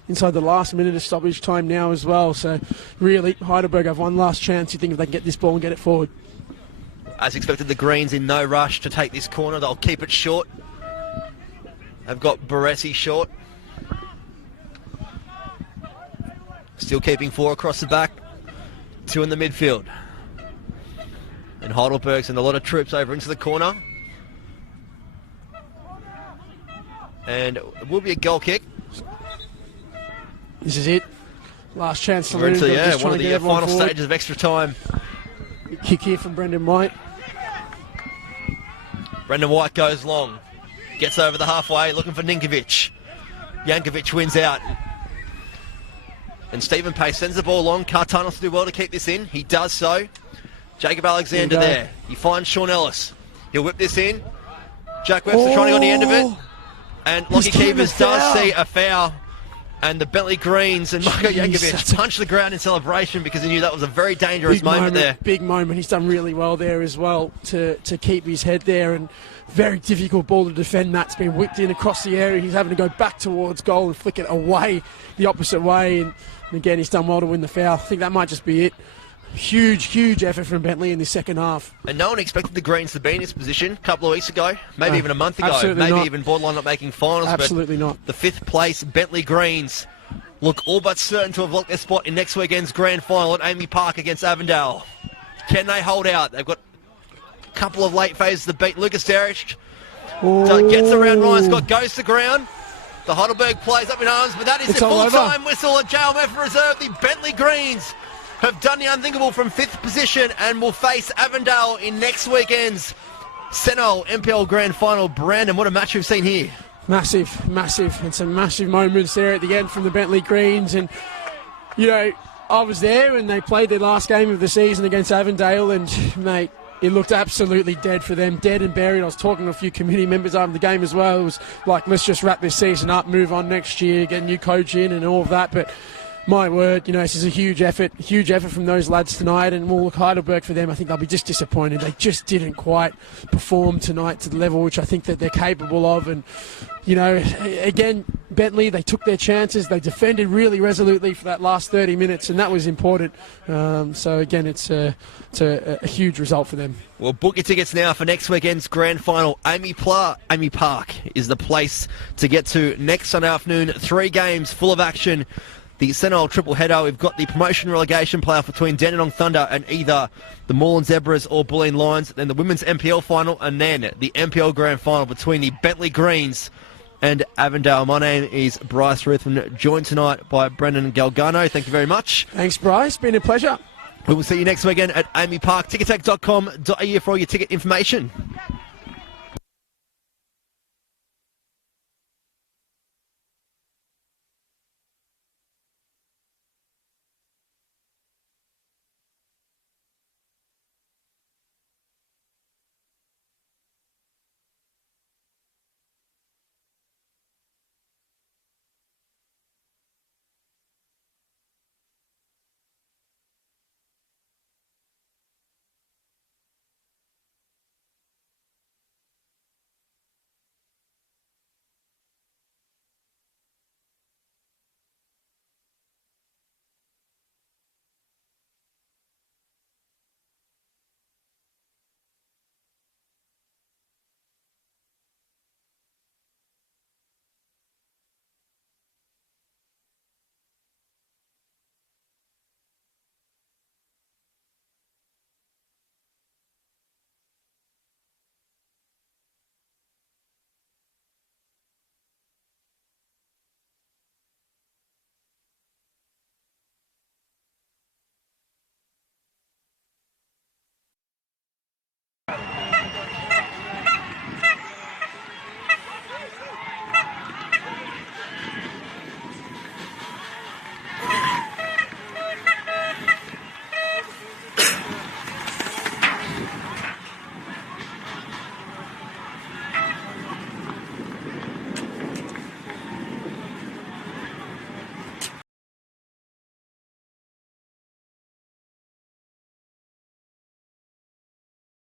Inside the last minute of stoppage time now as well. So really, Heidelberg have one last chance. You think if they can get this ball and get it forward. As expected, the Greens in no rush to take this corner. They'll keep it short. They've got Baresi short. Still keeping 4 across the back. 2 in the midfield. And Heidelberg send a lot of troops over into the corner. And it will be a goal kick. This is it. Last chance to We're lose. into one of the final stages of extra time. Kick here from Brendan White. Brendan White goes long. Gets over the halfway, looking for Ninkovic. Jankovic wins out. And Stephen Pace sends the ball long. Kartanos to do well to keep this in. He does so. Jacob Alexander there. He finds Sean Ellis. He'll whip this in. Jack Webster trying to go on the end of it. And Lockie Keevers does see a foul. And the Bentleigh Greens and Marko Jankovic punched the ground in celebration because he knew that was a very dangerous moment there. Big moment. He's done really well there as well to keep his head there. And very difficult ball to defend. That's been whipped in across the area. He's having to go back towards goal and flick it away the opposite way. And again, he's done well to win the foul. I think that might just be it. Huge effort from Bentleigh in the second half. And no one expected the Greens to be in this position a couple of weeks ago, maybe even a month ago, absolutely maybe not. even borderline not making finals. Absolutely but not. The 5th place Bentleigh Greens look all but certain to have locked their spot in next weekend's grand final at Amy Park against Avondale. Can they hold out? They've got a couple of late phases to beat. Lucas Derrick gets around Ryan Scott, goes to ground. The Heidelberg plays up in arms, but that is the full-time whistle at JLMF Reserve. The Bentleigh Greens have done the unthinkable from 5th position and will face Avondale in next weekend's Senol NPL Grand Final. Brandon, what a match we've seen here. Massive, massive, and some massive moments there at the end from the Bentleigh Greens. And, you know, I was there when they played their last game of the season against Avondale, and, mate, it looked absolutely dead for them, dead and buried. I was talking to a few committee members after the game as well. It was like, let's just wrap this season up, move on next year, get a new coach in and all of that. But my word, you know, this is a huge effort from those lads tonight. And we'll look Heidelberg for them. I think they'll be just disappointed. They just didn't quite perform tonight to the level which I think that they're capable of. And, you know, again, Bentleigh, they took their chances. They defended really resolutely for that last 30 minutes, and that was important. So, again, it's a huge result for them. Well, book your tickets now for next weekend's grand final. Amy Park is the place to get to next Sunday afternoon. 3 games full of action. The Senol triple header. We've got the promotion relegation playoff between Dandenong Thunder and either the Moreland Zebras or Bulleen Lions. Then the women's NPL final, and then the NPL grand final between the Bentleigh Greens and Avondale. My name is Bryce Ruthven, joined tonight by Brendan Galgano. Thank you very much. Thanks, Bryce. Been a pleasure. We will see you next weekend at Amy Park. Ticketek.com.au for all your ticket information.